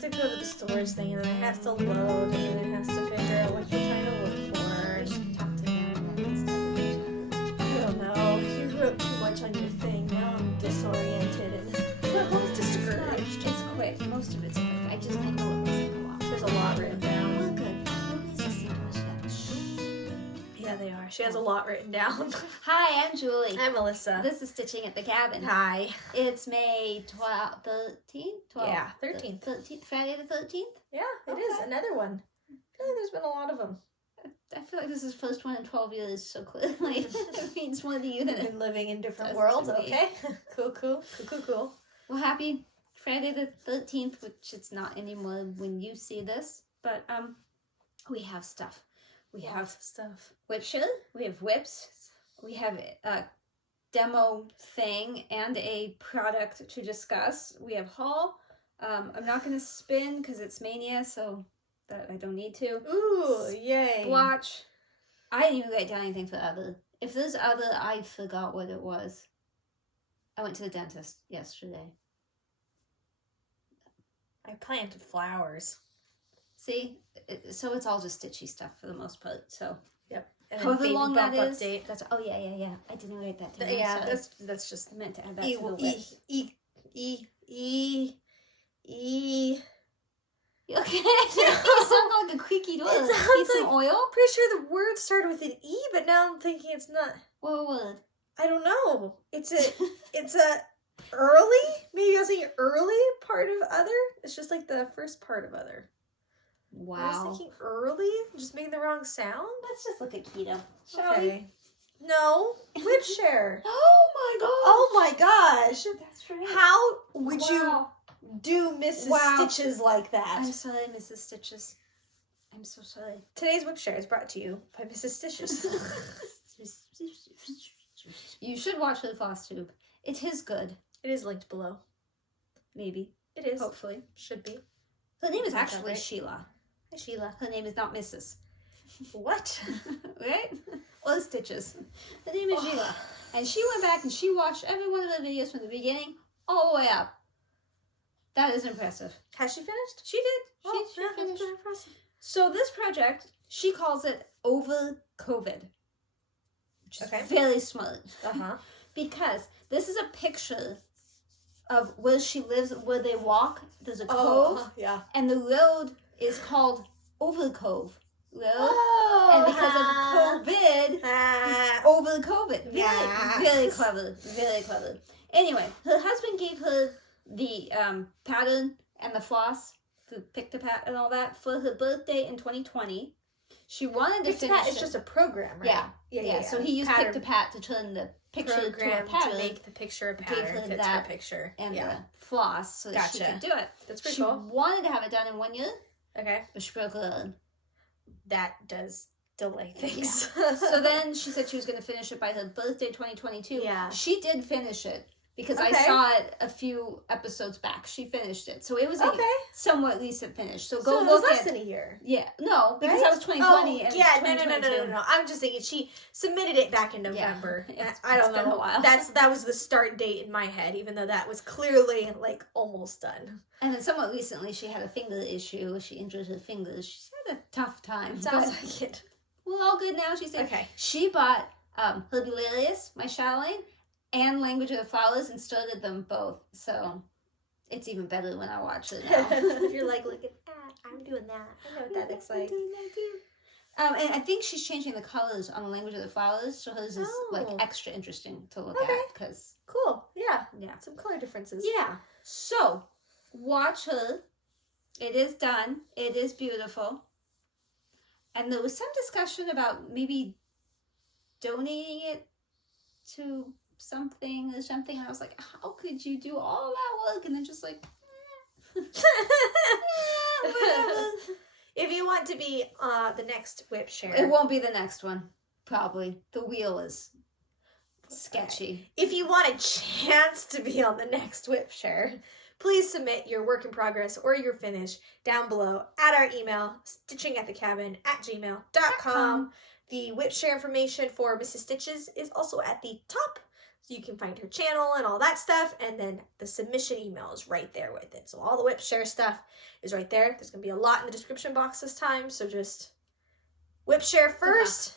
have to go to the storage thing, and then it has to load, and then it has to figure out what you're trying to look for. We should talk to them instead. I don't know. You wrote too much on your thing. Now I'm disoriented and discouraged. It's quick. Most of it's quick. I know it looks like a lot. There's a lot written down. Well, good. Nobody's listening to us yet. Shh. Yeah, they are. She has a lot written down. Hi, I'm Julie. Hi, Melissa. This is Stitching at the Cabin. Hi. It's May 13th? Yeah, 13th. 13th. Friday the 13th? Yeah, it is. Another one. I feel like there's been a lot of them. I feel like this is the first one in 12 years, so clearly it means more to you than We've it been living in different does worlds, to me. okay? Cool. Well, happy Friday the 13th, which it's not anymore when you see this, but we have stuff. We have stuff. WIP SHARE, we have WIPs, we have a demo thing and a product to discuss. We have haul. I'm not going to spin because it's Mania, so that I don't need to. Ooh, yay. Watch. I didn't even write down anything for other. If there's other, I forgot what it was. I went to the dentist yesterday. I planted flowers. See? So it's all just stitchy stuff for the most part, so. Yep. And However baby long that bump is. update. That's, oh, yeah. I didn't write that down. Yeah, Sorry. that's just I meant to add that to the list. Okay. You sound like a creaky door. It Need sounds some like- oil? Pretty sure the word started with an E, but now I'm thinking it's not. What word? I don't know. It's a early? Maybe I was thinking early part of other? It's just like the first part of other. I Wow. was thinking early? Just making the wrong sound? Let's just look at keto, shall we? No. WIP SHARE. Oh my god. Oh my gosh. That's right. How would you Wow. do Mrs. Wow. Stitches like that? I'm sorry, Mrs. Stitches. I'm so sorry. Today's WIP SHARE is brought to you by Mrs. Stitches. You should watch the FlossTube. It is good. It is linked below. Maybe. It is. Hopefully. Should be. Her name is Sounds actually right. Sheila. Hi, Sheila. Her name is not Mrs. What? Right? Or Stitches. Her name is Sheila. And she went back and she watched every one of the videos from the beginning all the way up. That is impressive. Has she finished? She did. She that's finished. pretty impressive. So this project, she calls it Overcove. Which is Okay. very smart. Uh-huh. Because this is a picture of where she lives, where they walk. There's a cove, Oh, yeah. and the road is called Overcove Road. Oh, And because of COVID, over the COVID. Yeah. Very clever. Very clever. Anyway, her husband gave her the pattern and the floss, the Pick-to-Pat and all that for her birthday in 2020. She wanted to finish It's just a program, right? Yeah. So he used Pattern Pick-to-Pat to turn the picture program to a pattern to make the picture a Gave pattern. her Fits that her picture. and yeah. the floss so that she Gotcha. could do it. That's pretty She cool. wanted to have it done in 1 year, Okay. but she broke her arm. That does delay things. So then she said she was going to finish it by her birthday 2022. Yeah. She did finish it because I Okay. saw it a few episodes back. She finished it. So it was a Okay. somewhat recent finish. So So go it was look less at than a year. Yeah. No, because Right? that was 2020 and yeah, 2022. no. I'm just thinking she submitted it back in November. I don't it's been know. a while. That was the start date in my head, even though that was clearly like almost done. And then somewhat recently she had a finger issue. She injured her fingers. She's had a tough time. Sounds but like it. we're all good now, she said. Okay. She bought Mirabilia, my Chatelaine, and Language of the Flowers and started them both. So it's even better when I watch it now. You're like, look at that. I'm doing that. I know what that looks like. And I think she's changing the colors on the Language of the Flowers, so hers is like Oh. extra interesting to look Okay. at because Cool. Yeah. yeah. Some color differences. Yeah. So watch her. It is done. It is beautiful. And there was some discussion about maybe donating it to something or something. And I was like, how could you do all that work? And then just like, whatever. If you want to be the next WIP SHARE. It won't be the next one, probably. The wheel is sketchy. If you want a chance to be on the next WIP SHARE, please submit your work in progress or your finish down below at our email, stitchingatthecabin@gmail.com. The WIP SHARE information for Mrs. Stitches is also at the top, So you can find her channel and all that stuff, and then the submission email is right there with it. So all the WIP Share stuff is right there. There's going to be a lot in the description box this time, so just WIP Share first.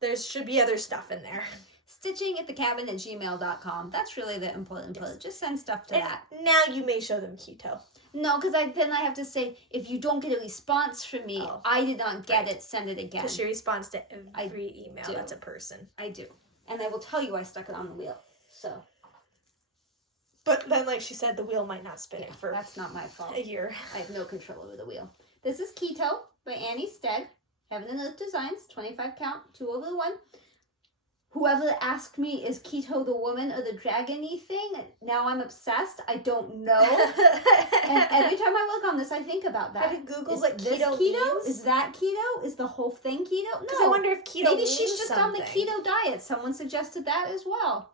There should be other stuff in there. StitchingAtTheCabin@gmail.com. That's really the important part. Just send stuff to that. Now you may show them keto. No, because then I have to say, if you don't get a response from me, I did not get it, send it again. Because she responds to every email that's a person. I do. And I will tell you I stuck it on the wheel. So. But then, like she said, the wheel might not spin it for that's not my fault. a year. I have no control over the wheel. This is Keto by Annie Stead. Heaven and Earth Designs, 25 count, 2/1. Whoever asked me, is Keto the woman or the dragon-y thing? Now I'm obsessed. I don't know. And every time I look on this, I think about that. Have you Googled what this keto keto? means? Is that keto? Is the whole thing keto? Because No. I wonder if keto Maybe means she's just something. on the keto diet. Someone suggested that as well.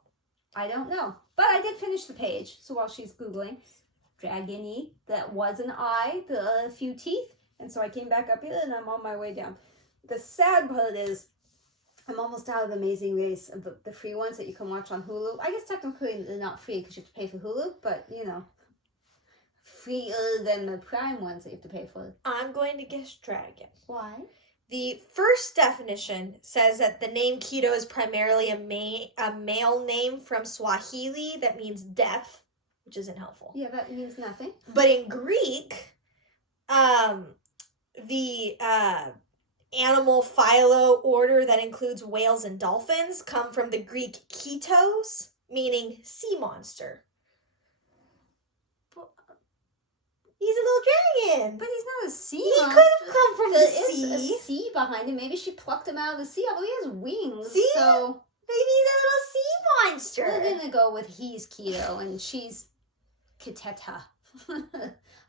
I don't know. But I did finish the page. So while she's Googling, dragon-y, that was an eye, a few teeth. And so I came back up here and I'm on my way down. The sad part is, I'm almost out of Amazing Race, of the free ones that you can watch on Hulu. I guess technically they're not free because you have to pay for Hulu, but you know, freer than the Prime ones that you have to pay for. I'm going to guess dragon. Why? The first definition says that the name keto is primarily a male name from Swahili that means death, which isn't helpful. Yeah, that means nothing. But in Greek, the animal philo order that includes whales and dolphins come from the Greek ketos, meaning sea monster. He's a little dragon. But he's not a sea He monster. could have come from the There sea. is a sea behind him. Maybe she plucked him out of the sea, although he has wings. See? So Maybe he's a little sea monster. we're going to go with he's keto and she's Kiteta.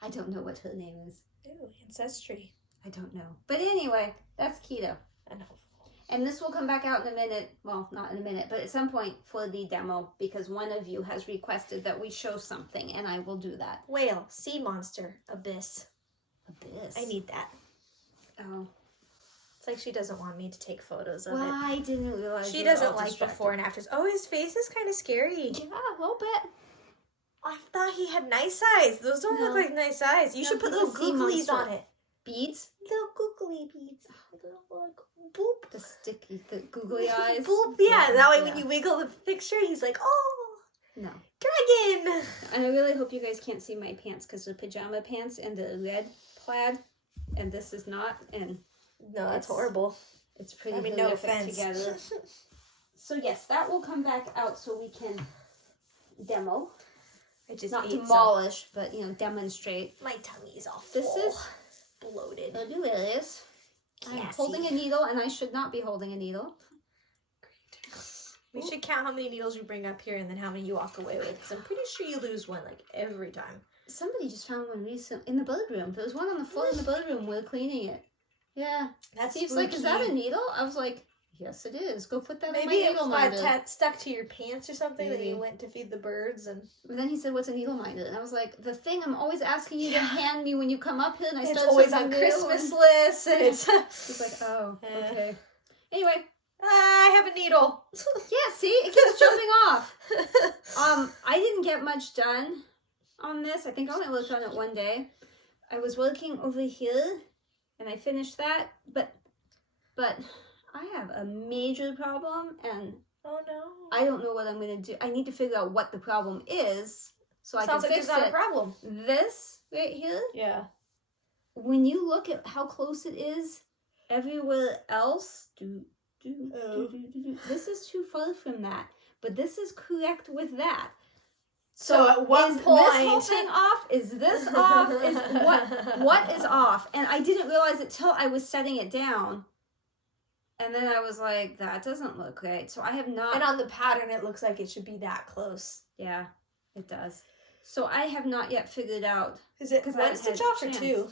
I don't know what her name is. Ooh, ancestry. I don't know. But anyway, that's keto. And this will come back out in a minute. Well, not in a minute, but at some point for the demo because one of you has requested that we show something and I will do that. Whale, sea monster, abyss. Abyss. I need that. Oh. It's like she doesn't want me to take photos of Well, it. I didn't realize She you were doesn't all like distracted. before and afters. Oh, his face is kind of scary. Yeah, a little bit. I thought he had nice eyes. Those don't look like nice eyes. You should put he's little a sea googlies monster. on it. Beads? Little googly beads. Little, like, boop. The sticky, the googly eyes? Boop. Yeah, that way when Yeah. you wiggle the picture, he's like, oh, No. dragon. And I really hope you guys can't see my pants because they're pajama pants and the red plaid. And this is not. And No, that's horrible. it's pretty I mean, no horrific offense. together. So yes, that will come back out so we can demo. I just Not ate demolish, but, you know, demonstrate. My tummy is all full. This is bloated. delicious. I'm Gassy. holding a needle, and I should not be holding a needle. We should count how many needles you bring up here and then how many you walk away with. Because I'm pretty sure you lose one, like, every time. Somebody just found one recently in the bird room. There was one on the floor in the bird room. We're cleaning it. Yeah. That's Steve's like, is that a needle? I was like, yes, it is. Go put that on my Maybe it needle got minder. stuck to your pants or something that Maybe. you went to feed the birds. And And then he said, what's a needle minder? And I was like, the thing I'm always asking you to hand me when you come up here. And I it's started always on something new, Christmas and lists. And it's... He's like, oh, Yeah. okay. Anyway. I have a needle. Yeah, see? It keeps jumping off. I didn't get much done on this. I think I only worked on it one day. I was working over here, and I finished that, but I have a major problem, and Oh no. I don't know what I'm going to do. I need to figure out what the problem is, so I can Sounds like fix there's not it. a problem. This right here, Yeah. when you look at how close it is everywhere else, this is too far from that, but this is correct with that. So at one is point, this whole thing off? Is this off? Is what is off? And I didn't realize it till I was setting it down. And then I was like, that doesn't look right. So I have not. and on the pattern, it looks like it should be that close. Yeah, it does. So I have not yet figured out. Is it 'Cause I one haven't stitch had a off or chance. two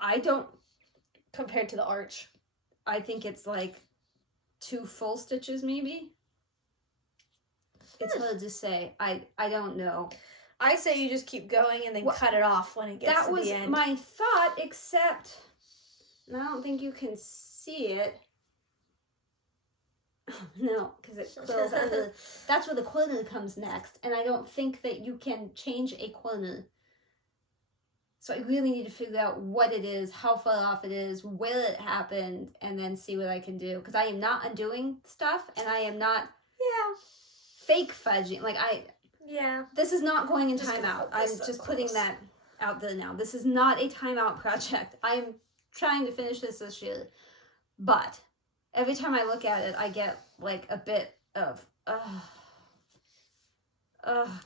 I don't. compared to the arch? I think it's like 2 full stitches, maybe. It's hard to say. I don't know. I say you just keep going and then cut it off when it gets That to was the end. my thought, except and I don't think you can see it. No, because it quills under. That's where the corner comes next, and I don't think that you can change a corner. So I really need to figure out what it is, how far off it is, where it happened, and then see what I can do. Because I am not undoing stuff, and I am not fake fudging. Like this is not going in timeout. I'm just putting that out there now. This is not a timeout project. I'm trying to finish this year, but every time I look at it, I get like a bit of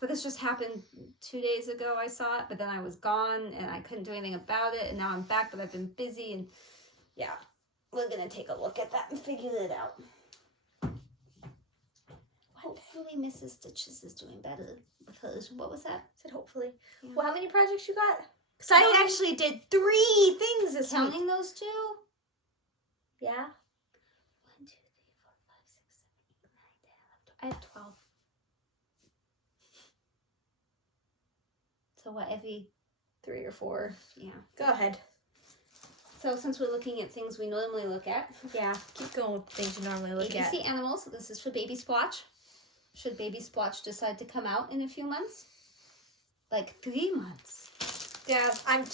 but this just happened 2 days ago. I saw it, but then I was gone and I couldn't do anything about it, and now I'm back, but I've been busy, and yeah, we're gonna take a look at that and figure it out. Hopefully MissusStitches is doing better with hers. What was that? I said hopefully. Yeah. Well, how many projects you got? Because I actually did 3 things this week. Counting those 2? Yeah. 1, 2, 3, 4, 5, 6, 7, 8, 9, 10, 11, 12. I have 12. So what, every 3 or 4. Yeah. Go ahead. So since we're looking at things we normally look at. Yeah, keep going with the things you normally look at. ABC Animals. This is for Baby Splotch. Should Baby Splotch decide to come out in a few months? Like 3 months. Yeah, I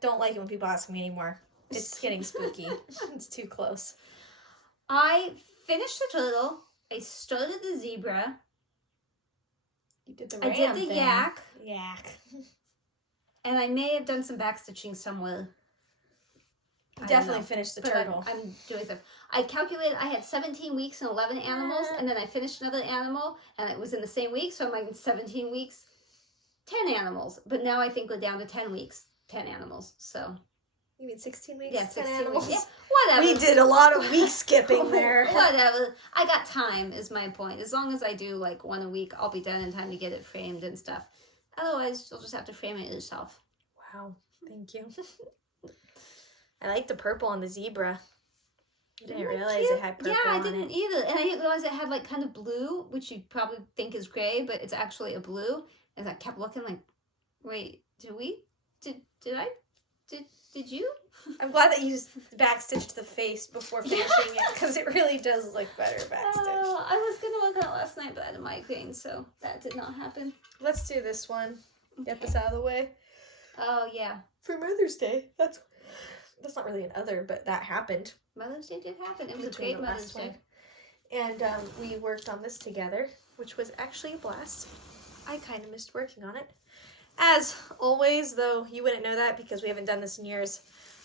don't like it when people ask me anymore. It's getting spooky. It's too close. I finished the turtle. I started the zebra. You did the ram I did the thing. yak. Yak. And I may have done some backstitching somewhere. Definitely finished the turtle. I'm doing stuff. I calculated I had 17 weeks and 11 animals, and then I finished another animal, and it was in the same week, so I'm like in 17 weeks, 10 animals. But now I think we're down to 10 weeks, 10 animals, so. You mean 16 weeks? Yeah, 10 16 animals? weeks. Yeah, whatever. We did a lot of week skipping there. Whatever. I got time is my point. As long as I do like 1 a week, I'll be done in time to get it framed and stuff. Otherwise, you'll just have to frame it yourself. Wow. Thank you. I like the purple on the zebra. I didn't realize it had purple Yeah, I on didn't it. either. And I didn't realize it had like kind of blue, which you probably think is gray, but it's actually a blue. And I kept looking like, wait, did you? I'm glad that you backstitched the face before finishing it, because it really does look better backstitched. I was going to work on it last night, but I had a migraine, so that did not happen. Let's do this one. Get this out of the way. Oh, yeah. For Mother's Day. That's not really an other, but that happened. Mother's Day did happen. It was a Between great the Mother's last Day. one. And we worked on this together, which was actually a blast. I kind of missed working on it. As always, though, you wouldn't know that because we haven't done this in years.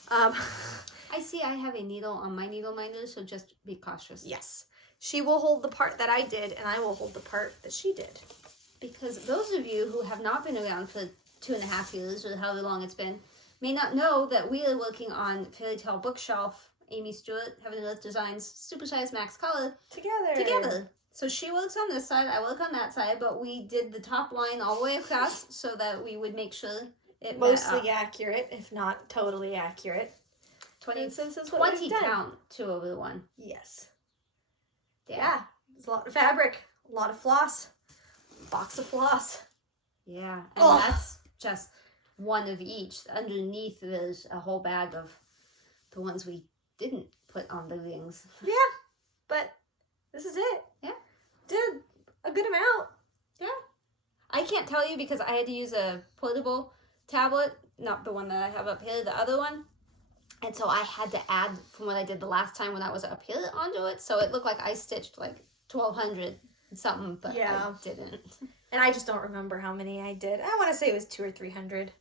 I see I have a needle on my needle minder, so just be cautious. Yes. She will hold the part that I did, and I will hold the part that she did. Because those of you who have not been around for 2.5 years, or however long it's been, may not know that we are working on Fairy Tale Bookshelf, Amy Stewart, Heaven and Earth Designs, Supersize Max Color. Together. So she works on this side, I work on that side, but we did the top line all the way across so that we would make sure it mostly accurate, if not totally accurate. 20 20 count 2 over the 1. Yes. Yeah. There's a lot of fabric, a lot of floss, box of floss. Yeah, and that's just one of each. Underneath there's a whole bag of the ones we didn't put on the rings. Yeah, but this is it. Yeah. Did a good amount. Yeah. I can't tell you because I had to use a portable tablet, not the one that I have up here, the other one. And so I had to add from what I did the last time when I was up here onto it. So it looked like I stitched like 1,200 something, but I didn't. And I just don't remember how many I did. I want to say it was 200 or 300.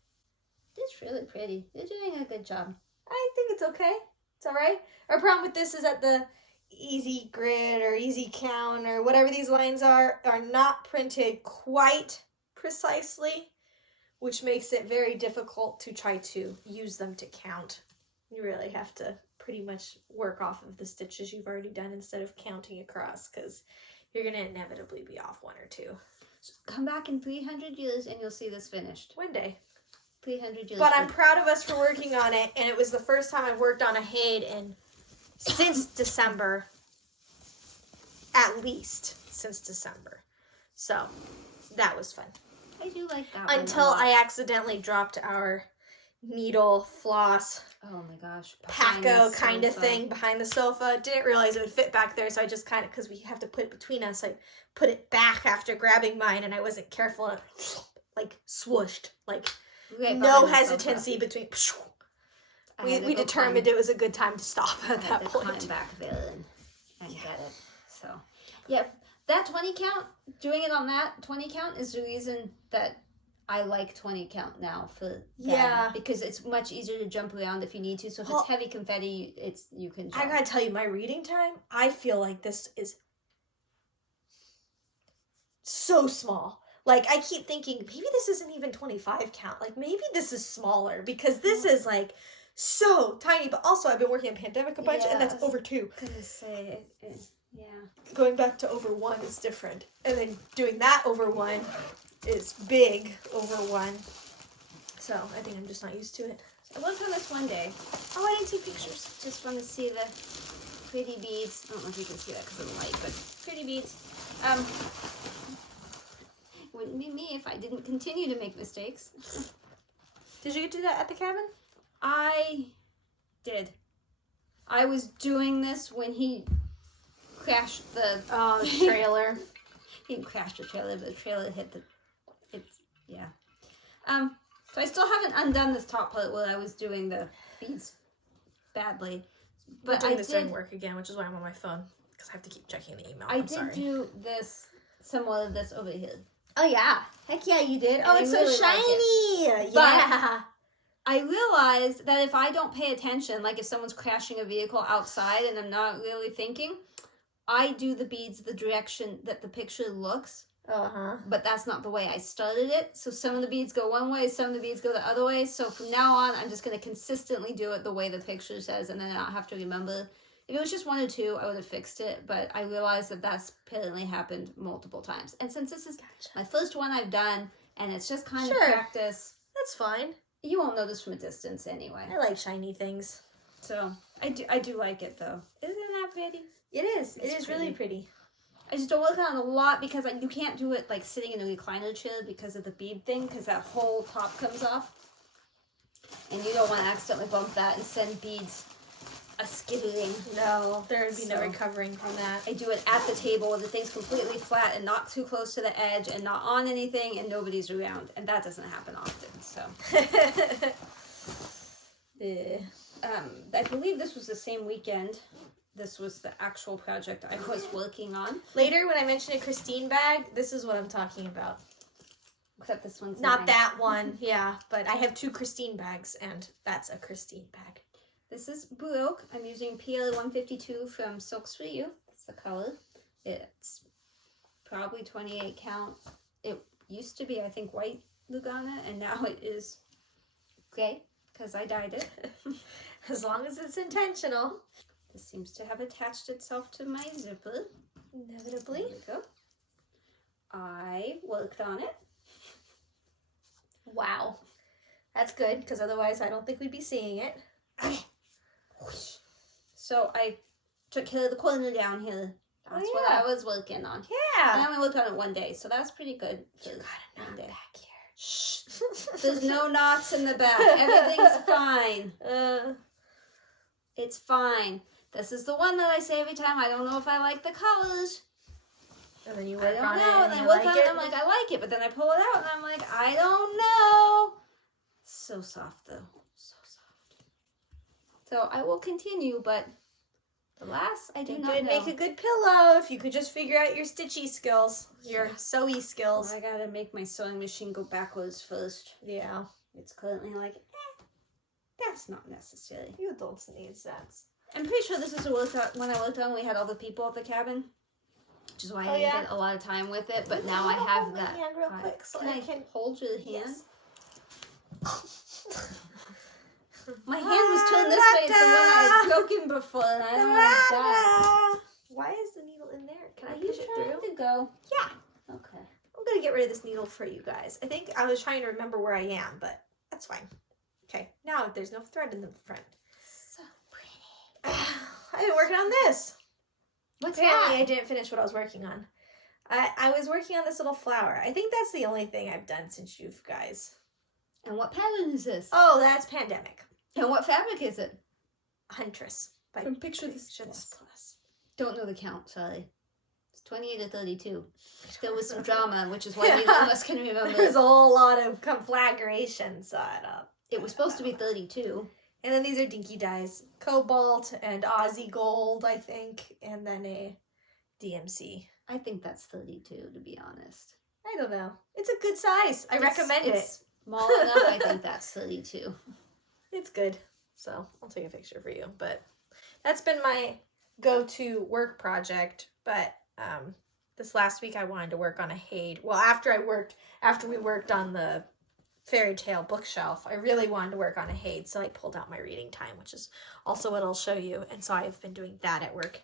It's really pretty. You're doing a good job. I think it's okay. It's all right. Our problem with this is that the easy grid or easy count or whatever these lines are not printed quite precisely, which makes it very difficult to try to use them to count. You really have to pretty much work off of the stitches you've already done instead of counting across, because you're going to inevitably be off 1 or 2. Come back in 300 years and you'll see this finished. One day. 300 years. But I'm proud of us for working on it, and it was the first time I've worked on a HAED since December. At least since December. So, that was fun. I do like that one. Until I accidentally dropped our needle floss Oh my gosh. behind the Paco kind of sofa. thing behind the sofa. Didn't realize it would fit back there, so I just kind of, because we have to put it between us, I put it back after grabbing mine, and I wasn't careful, and it, like, swooshed. Like, Right no behind the hesitancy between. I had to We go determined it was a good time to stop I at had that to point. climb back there and get it. So, yeah, that 20 count, doing it on that 20 count is the reason that I like 20 count now for them. Yeah. Because it's much easier to jump around if you need to. So if Well, it's heavy confetti, you can jump. I gotta tell you, my reading time, I feel like this is so small. Like, I keep thinking, maybe this isn't even 25 count. Like, maybe this is smaller, because this is, like, so tiny. But also, I've been working on Pandemic a bunch, and that's over 2. I was gonna say, yeah. Going back to over 1 is different. And then doing that over 1 is big over 1. So, I think I'm just not used to it. I worked on this one day. Oh, I didn't take pictures. Just want to see the pretty beads. I don't know if you can see that because of the light, but pretty beads. Wouldn't be me if I didn't continue to make mistakes. Did you do that at the cabin? I did. I was doing this when he crashed the trailer. he didn't crash the trailer, but the trailer hit the. Yeah. So I still haven't undone this top part where I was doing the beads badly. But But doing I this did. during work again, which is why I'm on my phone, because I have to keep checking the email. I I'm did sorry. do this, somewhat of this over here. Oh yeah, heck yeah, you did. And Oh, I it's really so like shiny. But- Yeah. I realized that if I don't pay attention, like if someone's crashing a vehicle outside and I'm not really thinking, I do the beads the direction that the picture looks, but that's not the way I started it. So some of the beads go one way, some of the beads go the other way. So from now on, I'm just going to consistently do it the way the picture says, and then I don't have to remember. If it was just 1 or 2, I would have fixed it, but I realized that that's apparently happened multiple times. And since this is my first one I've done, and it's just kind of practice, That's fine. you won't notice from a distance anyway. I like shiny things. So I do like it though. Isn't that pretty? It is. It It's is really pretty. I just don't work on it a lot because you can't do it like sitting in a recliner chair because of the bead thing, because that whole top comes off, and you don't want to accidentally bump that and send beads a skittering. No, there would be no So- recovering from that. I do it at the table where the thing's completely flat and not too close to the edge and not on anything and nobody's around, and that doesn't happen often. So I believe this was the same weekend. This was the actual project I was working on. Later, when I mention a Christine bag, this is what I'm talking about. Except this one's Not mine. that one, yeah, but I have 2 Christine bags, and that's a Christine bag. This is Baroque. I'm using PL152 from Silks for You. That's the color. It's probably 28 count. It used to be, I think, white Lugana, and now it is gray because I dyed it. As long as it's intentional. This seems to have attached itself to my zipper. Inevitably. There we go. I worked on it. Wow. That's good, because otherwise I don't think we'd be seeing it. So I took care of the corner down here. That's what I was working on. I Yeah. only worked on it one day, so that's pretty good. You got a knot one day. back here. Shh. There's no knots in the back. Everything's fine. It's fine. This is the one that I say every time. I don't know if I like the colors. And then you I work don't on know. it And and I you work like on it. I'm like, I like it. But then I pull it out and I'm like, I don't know. So soft though. So soft. So I will continue, but the last I do You not could know. make a good pillow if you could just figure out your stitchy skills, your sewy skills. I gotta make my sewing machine go backwards first. Yeah. It's currently like, that's not necessary. You adults need sense. I'm pretty sure this is a workout. When I worked on, we had all the people at the cabin, which is why I didn't get a lot of time with it. But now I have Hold my that. hand real quick so Can I can hold your hand? Yes. My hand was turned this way, so when I had broken before, and I don't want that. Why is the needle in there? Can I Are you push it trying through? to go? Yeah. Okay. I'm gonna get rid of this needle for you guys. I think I was trying to remember where I am, but that's fine. Okay, now there's no thread in the front. So pretty. I've been working on this. What's Apparently, that? I didn't finish what I was working on. I was working on this little flower. I think that's the only thing I've done since you guys. And what pattern is this? Oh, that's Pandemic. And what fabric is it? Huntress. From Picture This Plus. Don't know the count, sorry. It's 28 or 32. There was some drama, which is why neither of us can remember. There's a whole lot of conflagration, so I don't. It was supposed to be 32. And then these are dinky dyes. Cobalt and Aussie Gold, I think. And then a DMC. I think that's 32, to be honest. I don't know. It's a good size. I recommend it. It's small enough, I think that's 32. It's good. So I'll take a picture for you. But that's been my go-to work project. But this last week I wanted to work on a HAED. Well, after we worked on the fairy tale bookshelf, I really wanted to work on a HAED. So I pulled out my reading time, which is also what I'll show you. And so I've been doing that at work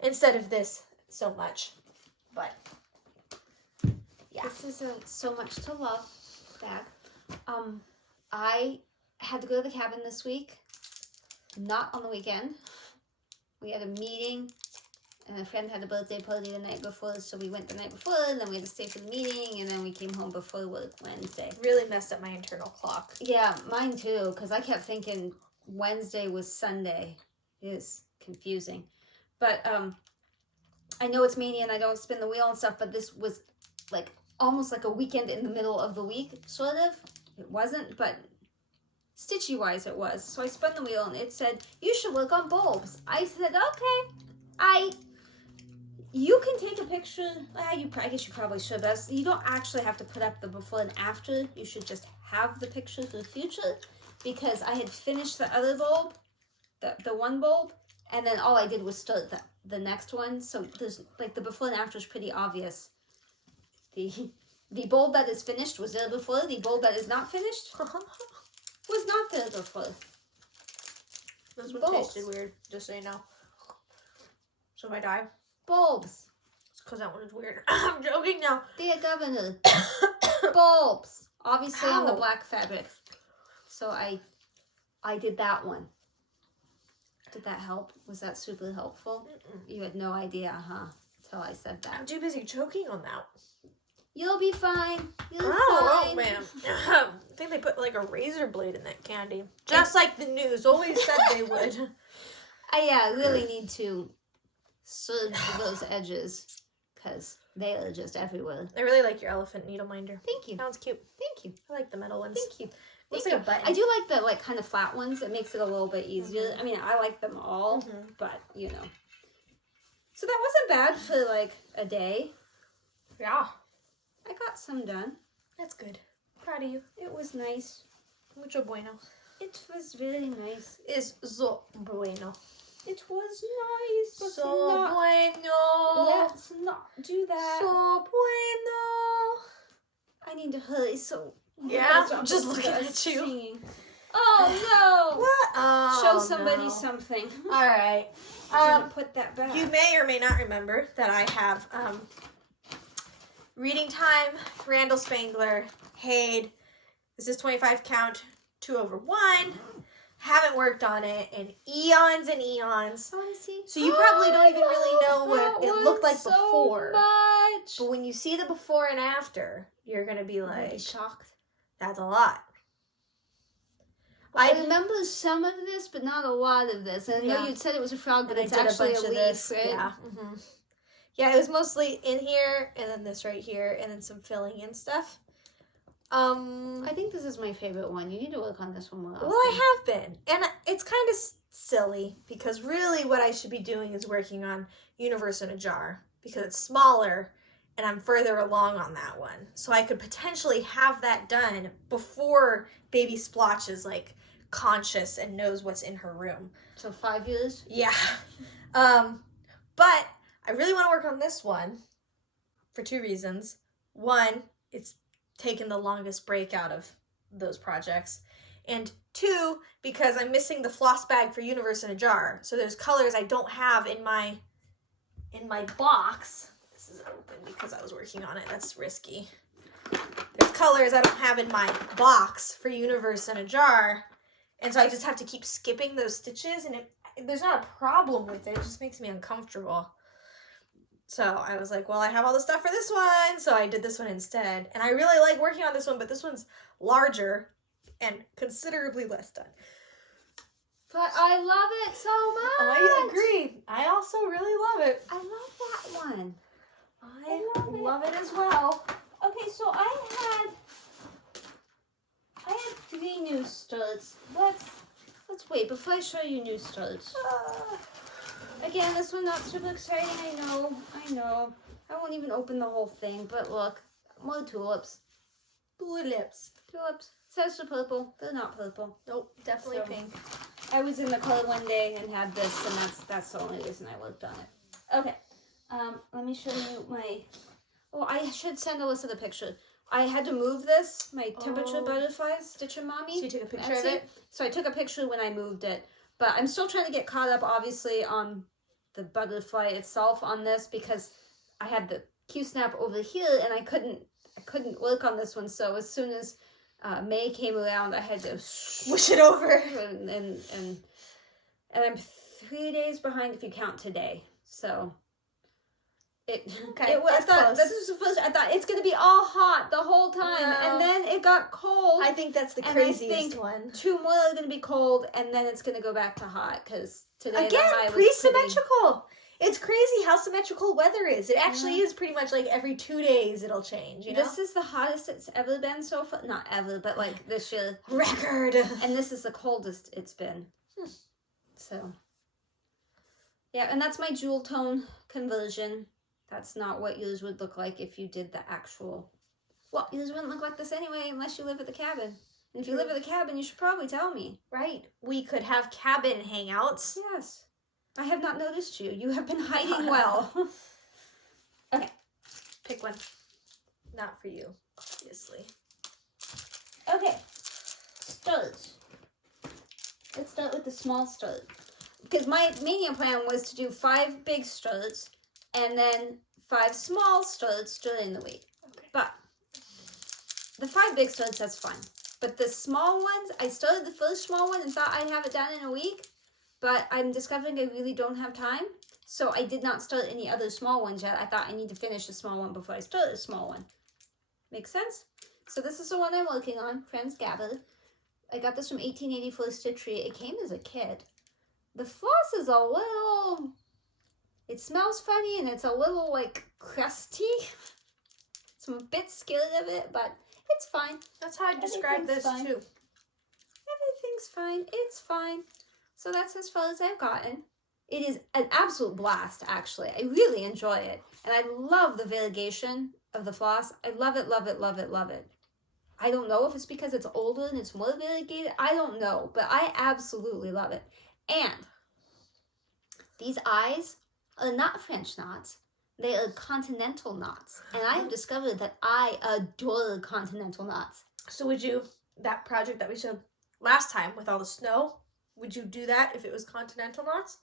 instead of this so much. But yeah. This is a so much to love bag. I had to go to the cabin this week, not on the weekend. We had a meeting, and a friend had a birthday party the night before, so we went the night before, and then we had to stay for the meeting, and then we came home before work Wednesday. Really messed up my internal clock. Yeah, mine too, because I kept thinking Wednesday was Sunday. It is confusing. But I know it's Mania and I don't spin the wheel and stuff, but this was like almost like a weekend in the middle of the week, sort of. It wasn't, but stitchy-wise it was. So I spun the wheel and it said, you should work on bulbs. I said, okay. You can take a picture. I guess you probably should, but you don't actually have to put up the before and after. You should just have the picture for the future, because I had finished the other bulb, the one bulb, and then all I did was start the next one. So there's like the before and after is pretty obvious. The bulb that is finished was there before. The bulb that is not finished was not there before. This one tasted weird, just so you know. So if I die, bulbs. it's because that one is weird. I'm joking now. Dear Governor, bulbs. Obviously on the black fabric. So I did that one. Did that help? Was that super helpful? You had no idea, huh? Until I said that. I'm too busy choking on that. You'll be fine. You'll be fine. Oh, man. I think they put like a razor blade in that candy. Just like the news always said they would. I really need to serge those edges, because they are just everywhere. I really like your elephant needle minder. Thank you. That one's cute. Thank you. I like the metal ones. Thank you. Looks like a button. I do like the like kind of flat ones. It makes it a little bit easier. I mean, I like them all, but you know. So that wasn't bad for like a day. Yeah. I got some done. That's good. Proud of you. It was nice. Mucho bueno. It was really nice. Is so bueno. It was nice. But So not, bueno. let's not do that. So bueno. I need to hurry, so... Yeah? I'm just looking at you. Singing. Oh, no! What? Oh, Show somebody no. something. All right. Put that back. You may or may not remember that I have Reading Time, Randall Spangler, HAED. This is 25 count, 2/1. Haven't worked on it in eons and eons. Oh, I see. So you probably don't even really know what it looked like so before. Much. But when you see the before and after, you're going to be like, Be shocked. That's a lot. I remember some of this, but not a lot of this. And I know you said it was a frog, but it's actually a leaf, right? Yeah. Yeah, it was mostly in here, and then this right here, and then some filling in stuff. I think this is my favorite one. You need to work on this one more often. Well, I have been. And it's kind of silly, because really what I should be doing is working on Universe in a Jar, because it's smaller, and I'm further along on that one. So I could potentially have that done before Baby Splotch is, like, conscious and knows what's in her room. So 5 years? Yeah. But I really want to work on this one for 2 reasons. One, it's taken the longest break out of those projects. And 2, because I'm missing the floss bag for Universe in a Jar. So there's colors I don't have in my box. This is open because I was working on it. That's risky. There's colors I don't have in my box for Universe in a Jar. And so I just have to keep skipping those stitches, and there's not a problem with it. It just makes me uncomfortable. So I was like, well, I have all the stuff for this one, so I did this one instead. And I really like working on this one, but this one's larger, and considerably less done. But I love it so much. I agree. I also really love it. I love that one. I love it as well. Okay, so I had 3 new studs. Let's wait before I show you new studs. Again, this one not super exciting. I know. I won't even open the whole thing. But look, more tulips. Tulips. Tulips. It says they're purple. They're not purple. Nope, definitely pink. I was in the club one day and had this, and that's the only reason I worked on it. Okay. Let me show you my. Oh, I should send Alyssa the picture. I had to move this, my temperature butterflies, Stitcher Mommy. So you took a picture of it? So I took a picture when I moved it. But I'm still trying to get caught up, obviously, on the butterfly itself on this because I had the Q-snap over here and I couldn't work on this one. So as soon as May came around, I had to whoosh it over. And I'm 3 days behind if you count today. So I thought it's gonna be all hot the whole time, and then it got cold. I think that's the craziest one. 2 more are gonna be cold, and then it's gonna go back to hot because today again the high was pretty symmetrical. It's crazy how symmetrical weather is. It actually is pretty much like every 2 days it'll change. You know, this is the hottest it's ever been so far. Not ever, but like this year record. And this is the coldest it's been. So yeah, and that's my jewel tone conversion. That's not what yours would look like if you did the actual... Well, yours wouldn't look like this anyway unless you live at the cabin. And if you live at the cabin, you should probably tell me. Right. We could have cabin hangouts. Yes. I have not noticed you. You have been hiding well. Okay. Pick one. Not for you, obviously. Okay. Studs. Let's start with the small stud. Because my mania plan was to do 5 big studs and then 5 small studs during the week. Okay. But the 5 big studs, that's fine. But the small ones, I started the first small one and thought I'd have it done in a week. But I'm discovering I really don't have time. So I did not start any other small ones yet. I thought I need to finish the small one before I start the small one. Makes sense? So this is the one I'm working on, Friends Gather. I got this from 1884 Stitchery. It came as a kit. The floss is a little... It smells funny and it's a little, like, crusty. So I'm a bit scared of it, but it's fine. That's how I describe this, too. Everything's fine. It's fine. So that's as far as I've gotten. It is an absolute blast, actually. I really enjoy it. And I love the variegation of the floss. I love it, love it, love it, love it. I don't know if it's because it's older and it's more variegated. I don't know, but I absolutely love it. And these eyes are not French knots. They are continental knots. And I have discovered that I adore continental knots. So would you, that project that we showed last time with all the snow, would you do that if it was continental knots?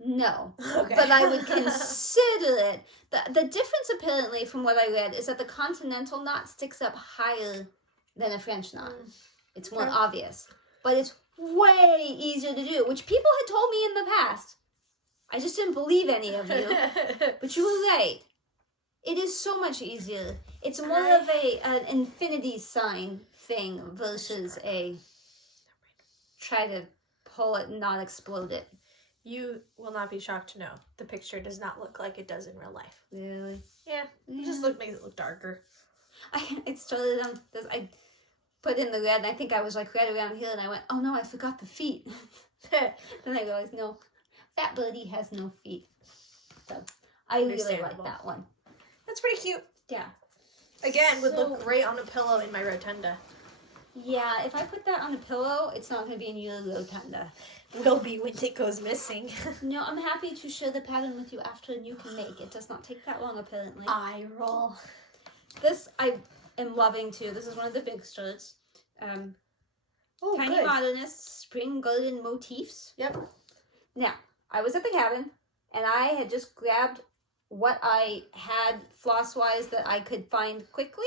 No. Okay. But I would consider it. The difference apparently from what I read is that the continental knot sticks up higher than a French knot. It's more obvious. But it's way easier to do, which people had told me in the past. I just didn't believe any of you. But you were right. It is so much easier. It's more of an infinity sign thing versus a try to pull it and not explode it. You will not be shocked to know the picture does not look like it does in real life. Really? Yeah. It just makes it look darker. I started on this. I put in the red, and I think I was like right around here, and I went, oh no, I forgot the feet. Then I realized, no, Fat Birdie has no feet. So I really like that one. That's pretty cute. Yeah. Again, would look great on a pillow in my rotunda. Yeah, if I put that on a pillow, it's not going to be in your rotunda. Will be when it goes missing. No, I'm happy to share the pattern with you after and you can make. It does not take that long, apparently. Eye roll. This I am loving, too. This is one of the big studs. Tiny good. Modernist Spring Garden Motifs. Yep. Now, I was at the cabin, and I had just grabbed what I had floss-wise that I could find quickly.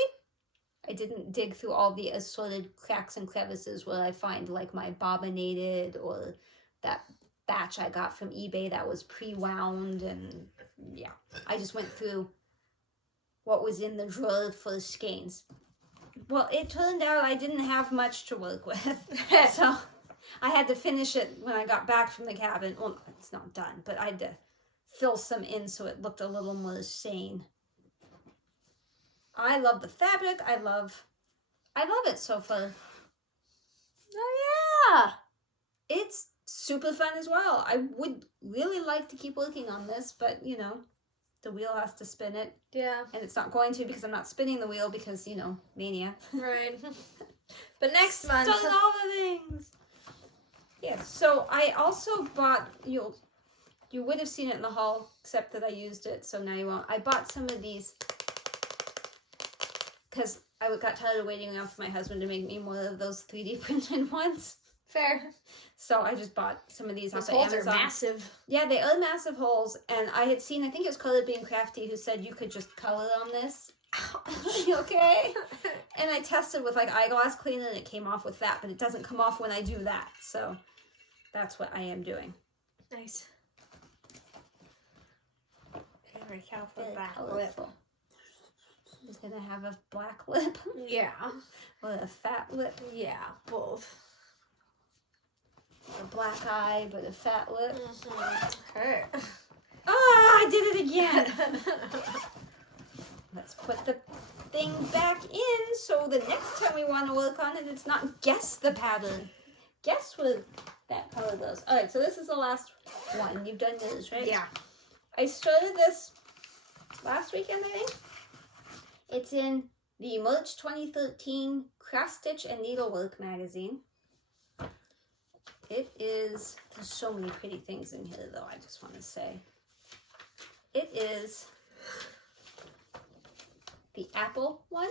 I didn't dig through all the assorted cracks and crevices where I find like my bobbinated or that batch I got from eBay that was pre-wound, and yeah. I just went through what was in the drawer for skeins. Well, it turned out I didn't have much to work with. So I had to finish it when I got back from the cabin. Well, it's not done, but I had to fill some in so it looked a little more sane. I love the fabric. I love it so far. Oh yeah. It's super fun as well. I would really like to keep working on this, but you know, the wheel has to spin it. Yeah. And it's not going to because I'm not spinning the wheel because, you know, mania. Right. But next month. Done all the things. Yeah, so I also bought, you would have seen it in the haul, except that I used it, so now you won't. I bought some of these because I got tired of waiting around for my husband to make me more of those 3D printed ones. Fair. So I just bought some of these off Those of holes Amazon. are massive. Yeah, they are massive holes, and I had seen, I think it was Color Being Crafty, who said you could just color on this. You okay? And I tested with like eyeglass cleaner, and it came off with that, but it doesn't come off when I do that, so that's what I am doing. Nice. Very Very back lip. colorful. He's gonna have a black lip Yeah. or a fat lip, Yeah, both. a black eye but a fat lip. Hurt. Ah, I did it again. Let's put the thing back in so the next time we want to work on it, it's not guess the pattern. Guess what that color does. All right, so this is the last one. You've done this, right? Yeah. I started this last weekend, I think. It's in the March 2013 Cross Stitch and Needlework magazine. It is, there's so many pretty things in here though, I just want to say. It is the apple one.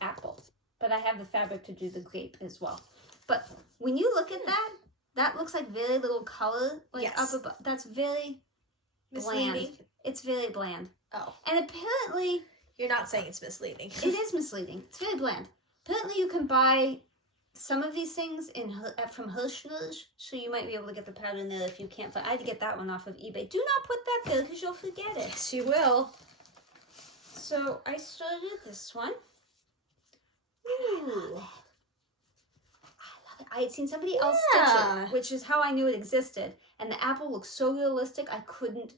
Apple. But I have the fabric to do the grape as well. But when you look at that, that looks like very little color. Like Yes. up above. That's very bland. Misleading. It's very bland. Oh. And apparently, You're not saying it's misleading. it is misleading. It's very bland. Apparently, you can buy some of these things from Hirschner's, so you might be able to get the pattern there if you can't find. I had to get that one off of eBay. Do not put that there because you'll forget it. Yes, you will. So I started this one. Ooh. I love it. I had seen somebody else stitch Yeah. it, which is how I knew it existed. And the apple looks so realistic, I couldn't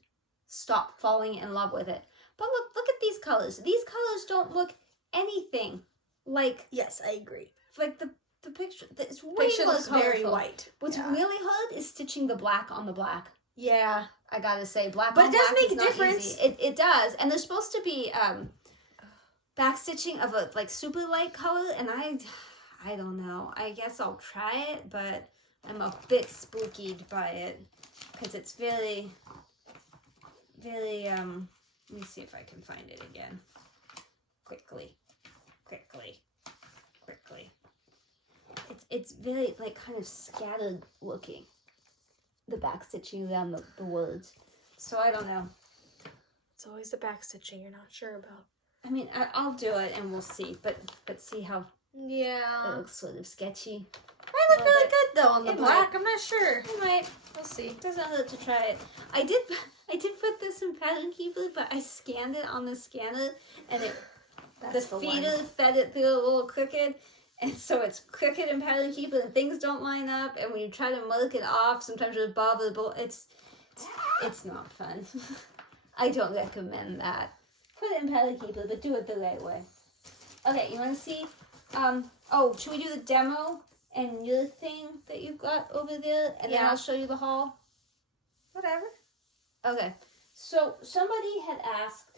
stop falling in love with it. But look at these colors. These colors don't look anything like Yes, I agree. the picture. It's way Picture more looks colorful. very white. What's Yeah. really hard is stitching the black on the black. Yeah. I gotta say, black But on it does black make is a not difference. easy. It does, and there's supposed to be back stitching of a like super light color, and I don't know. I guess I'll try it, but I'm a bit spookied by it because it's very. Let me see if I can find it again. Quickly. It's very like kind of scattered looking. The back stitching around the words. So I don't know. It's always the back stitching you're not sure about. I mean, I'll do it and we'll see. But see how it Yeah. looks sort of sketchy. Might look really good though on the It black. might. I'm not sure. It might. We'll see. It doesn't hurt to try it. I did put this in Pattern Keeper, but I scanned it on the scanner and the feeder fed it through a little crooked. And so it's crooked in Pattern Keeper and things don't line up. And when you try to mark it off, sometimes it's bothersome. It's not fun. I don't recommend that. Put it in Pattern Keeper, but do it the right way. Okay, you want to see? Should we do the demo and your thing that you've got over there? And then Yeah. I'll show you the haul? Whatever. Okay. So somebody had asked,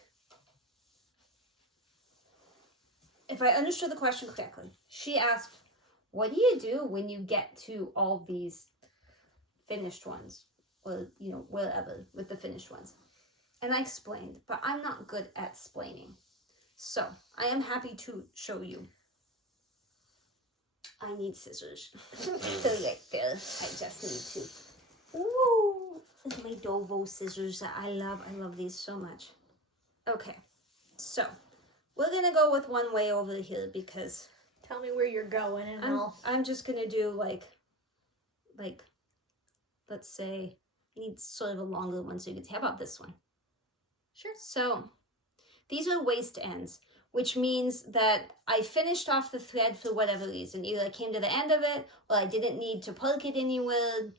if I understood the question correctly, she asked, what do you do when you get to all these finished ones? Or, whatever, with the finished ones. And I explained, but I'm not good at explaining. So, I am happy to show you. I need scissors. So right there, I just need to. Ooh, my Dovo scissors that I love. I love these so much. Okay, so we're gonna go with one way over here because Tell me where you're going and I'm just gonna do like, let's say I need sort of a longer one so you can see. How about this one? Sure. So these are waist ends. which means that I finished off the thread for whatever reason. Either I came to the end of it, or I didn't need to poke it anywhere.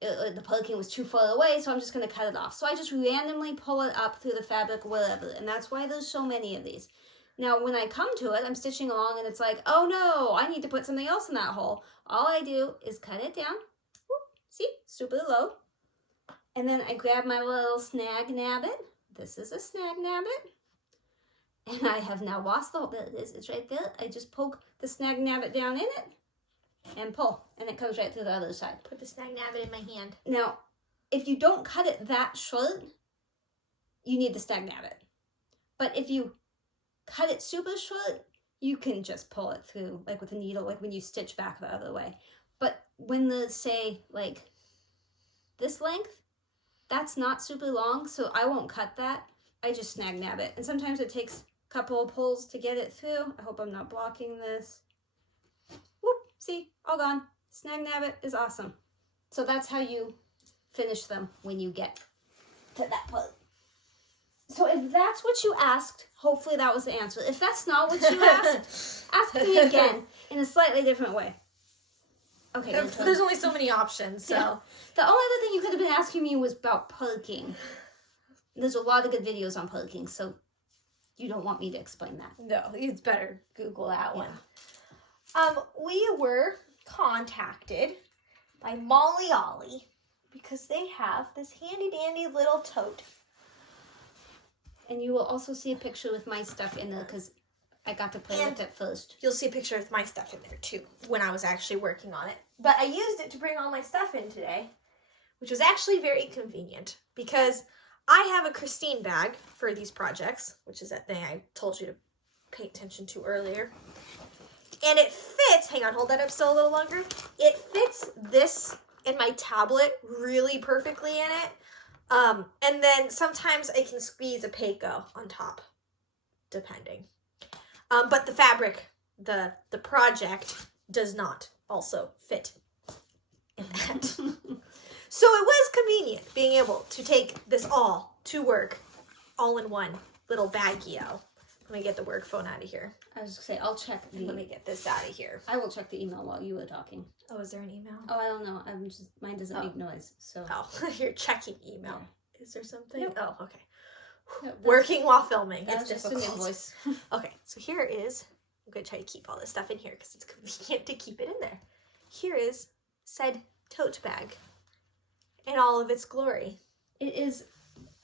The poking was too far away, so I'm just going to cut it off. So I just randomly pull it up through the fabric wherever, and that's why there's so many of these. Now, when I come to it, I'm stitching along, and it's like, oh no, I need to put something else in that hole. All I do is cut it down. Whoop, see, super low. And then I grab my little snag nabbit. This is a snag nabbit. And I have now lost the hole. There it is. It's right there. I just poke the snag nabbit down in it and pull. And it comes right through the other side. Put the snag nabbit in my hand. Now, if you don't cut it that short, you need the snag nabbit. But if you cut it super short, you can just pull it through, like with a needle, like when you stitch back the other way. But when the, say, like this length, that's not super long, so I won't cut that. I just snag nab it. And sometimes it takes a couple of pulls to get it through. I hope I'm not blocking this. Whoop, see, all gone. Snag nab it is awesome. So that's how you finish them when you get to that part. So if that's what you asked, hopefully that was the answer. If that's not what you asked, ask me again in a slightly different way. Okay. There's only so many options, so. Yeah. The only other thing you could have been asking me was about poking. There's a lot of good videos on poking, so you don't want me to explain that. No, it's better Google that one. Yeah. We were contacted by Mollie Ollie because they have this handy dandy little tote. And you will also see a picture with my stuff in there because I got to play with it first. You'll see a picture with my stuff in there too when I was actually working on it. But I used it to bring all my stuff in today, which was actually very convenient because I have a Christine bag for these projects, which is that thing I told you to pay attention to earlier. And it fits, hang on, hold that up still a little longer. It fits this and my tablet really perfectly in it. And then sometimes I can squeeze a Peiko on top, depending. But the fabric, the project does not also fit in that. So it was convenient being able to take this all to work, all in one little baggie-o. Let me get the work phone out of here. I was going to say, I'll check Let me get this out of here. I will check the email while you were talking. Oh, is there an email? Oh, I don't know. Mine doesn't make noise, so. Oh, you're checking email. Yeah. Is there something? Nope. Oh, okay. Nope, working while filming. That's It's just difficult. an invoice. Okay, so here is, I'm going to try to keep all this stuff in here because it's convenient to keep it in there. Here is said tote bag in all of its glory. It is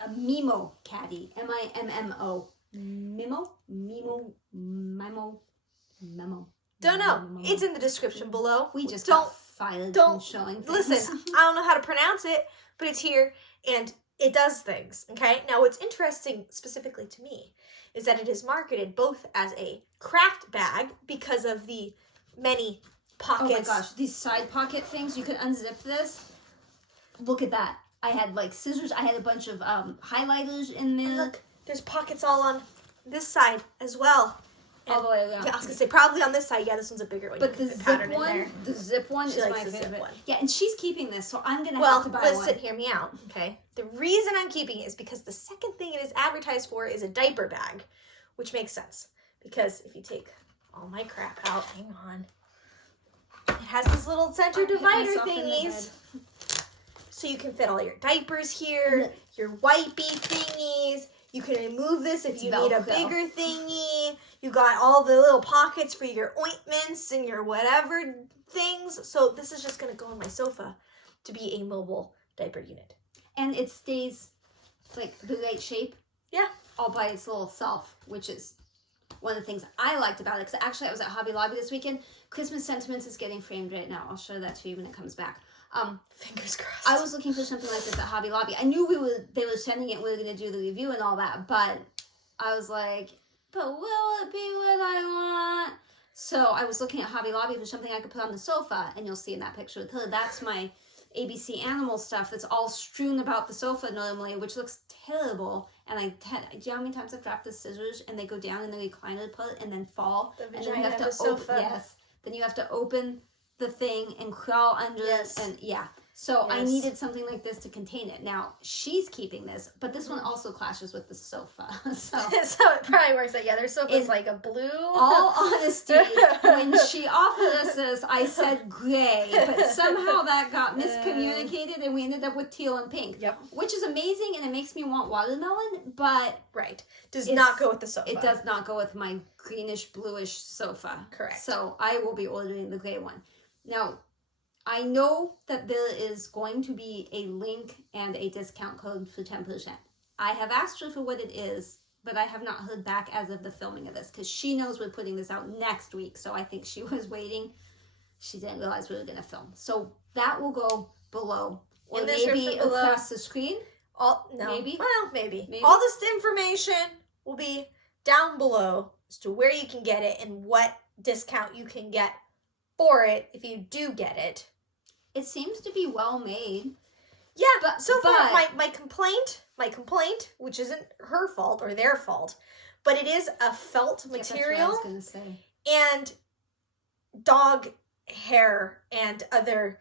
a Mimmo Caddy. Mimmo. Mimmo? Mimmo. Don't know. It's in the description below. We just don't got fired don't from showing things. listen. I don't know how to pronounce it, but it's here and it does things. Okay. Now, what's interesting specifically to me is that it is marketed both as a craft bag because of the many pockets. Oh my gosh, these side pocket things. You could unzip this. Look at that. I had like scissors. I had a bunch of highlighters in there. And look, there's pockets all on this side as well. All the way around. Yeah, I was gonna say probably on this side. Yeah, this one's a bigger one. But You the can zip pattern in one, there. the zip one She is likes my the zip favorite. one. Yeah, and she's keeping this, so I'm gonna Well, have to buy listen, one. hear me out, okay? The reason I'm keeping it is because the second thing it is advertised for is a diaper bag, which makes sense. Because if you take all my crap out, hang on, it has this little center I'll hit divider myself in the thingies. So you can fit all your diapers here, your wipey thingies. You can remove this if you need a Velcro. bigger thingy. You got all the little pockets for your ointments and your whatever things. So this is just going to go on my sofa to be a mobile diaper unit. And it stays like the right shape. Yeah. All by its little self, which is one of the things I liked about it. Because actually I was at Hobby Lobby this weekend. Christmas Sentiments is getting framed right now. I'll show that to you when it comes back. Fingers crossed. I was looking for something like this at Hobby Lobby. I knew they were sending it, we were going to do the review and all that, but I was like, but will it be what I want? So I was looking at Hobby Lobby for something I could put on the sofa, and you'll see in that picture with her, that's my ABC animal stuff that's all strewn about the sofa normally, which looks terrible. And do you know how many times I've dropped the scissors and they go down in the recliner part and then fall? The and then vagina you have of to the sofa. Yes. Then you have to open the thing and crawl under Yes. and yeah. So I Yes. needed something like this to contain it. Now, she's keeping this, but this one also clashes with the sofa. So, So it probably works out. Yeah, their sofa's In like a blue. all honesty, when she offered us this, I said gray, but somehow that got miscommunicated and we ended up with teal and pink. Yep. Which is amazing and it makes me want watermelon, but Right. Does not go with the sofa. it does not go with my greenish bluish sofa. Correct. So I will be ordering the gray one. Now, I know that there is going to be a link and a discount code for 10%. I have asked her for what it is, but I have not heard back as of the filming of this because she knows we're putting this out next week. So I think she was waiting. She didn't realize we were going to film. So that will go below. Or In the maybe description below. across the screen. Maybe. Maybe. All this information will be down below as to where you can get it and what discount you can get for it if you do get it. It seems to be well made. Yeah, But- so far but- my complaint, which isn't her fault or their fault, but it is a felt material, That's what I was going to say. and dog hair and other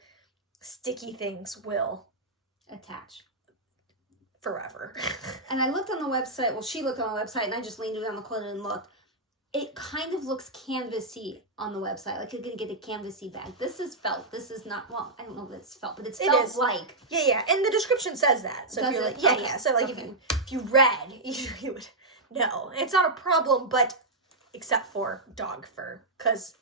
sticky things will Attach. forever. And I looked on the website. Well, she looked on the website, and I just leaned around the corner and looked. It kind of looks canvasy on the website. Like you're going to get a canvasy bag. This is felt. This is not, well, I don't know if it's felt, but it's It felt is. like. Yeah, and the description says that. So Does if you're it? like, yeah, Okay. yeah. So like Okay. if you read, you would know. It's not a problem, but except for dog fur, because